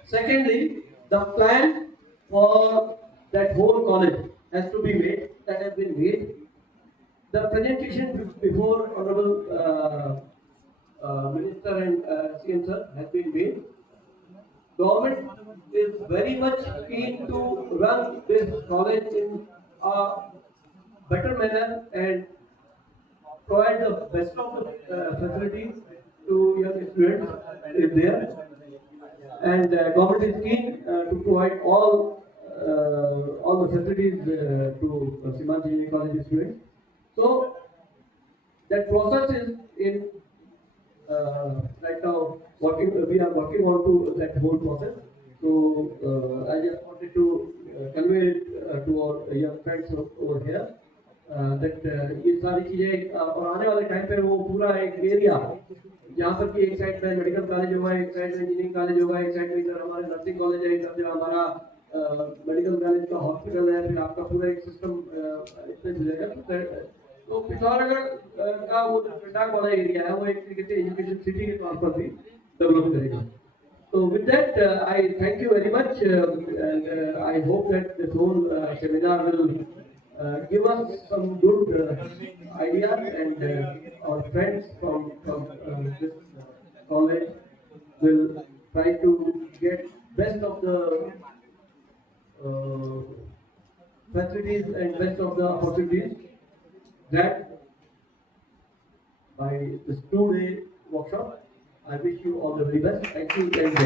Secondly, the plan for that whole college has to be made, that has been made. the presentation before Honorable Minister and CM sir has been made. Government is very much keen to run this college in a better manner and provide the best of the facilities to young students is there. And government is keen to provide all the facilities to Simant Engineering College students. So that process is in right now we are working on to that whole process. So I just wanted to convey it to our young friends over here that ये सारी चीजें और आने वाले time पे वो पूरा एक एरिया जहाँ पर कि एक साइड में मेडिकल कॉलेज होगा, एक साइड में इंजीनियरिंग कॉलेज होगा, एक साइड में इधर हमारे नर्सिंग कॉलेज है, इधर जो हमारा मेडिकल कॉलेज का हॉस्पिटल है, फिर आपका पूरा एक सिस्टम इसमें मिलेगा. तो पिथौरागढ़ का वो डाक वाला एरिया है वो एक तरीके से एजुकेशन सिटी के तौर पर भी डेवलप करेगा. So with that, I thank you very much, and I hope that this whole seminar will give us some good ideas, and our friends from this college will try to get best of the facilities and best of the opportunities that by this 2-day workshop. I wish you all the very best. Thank you and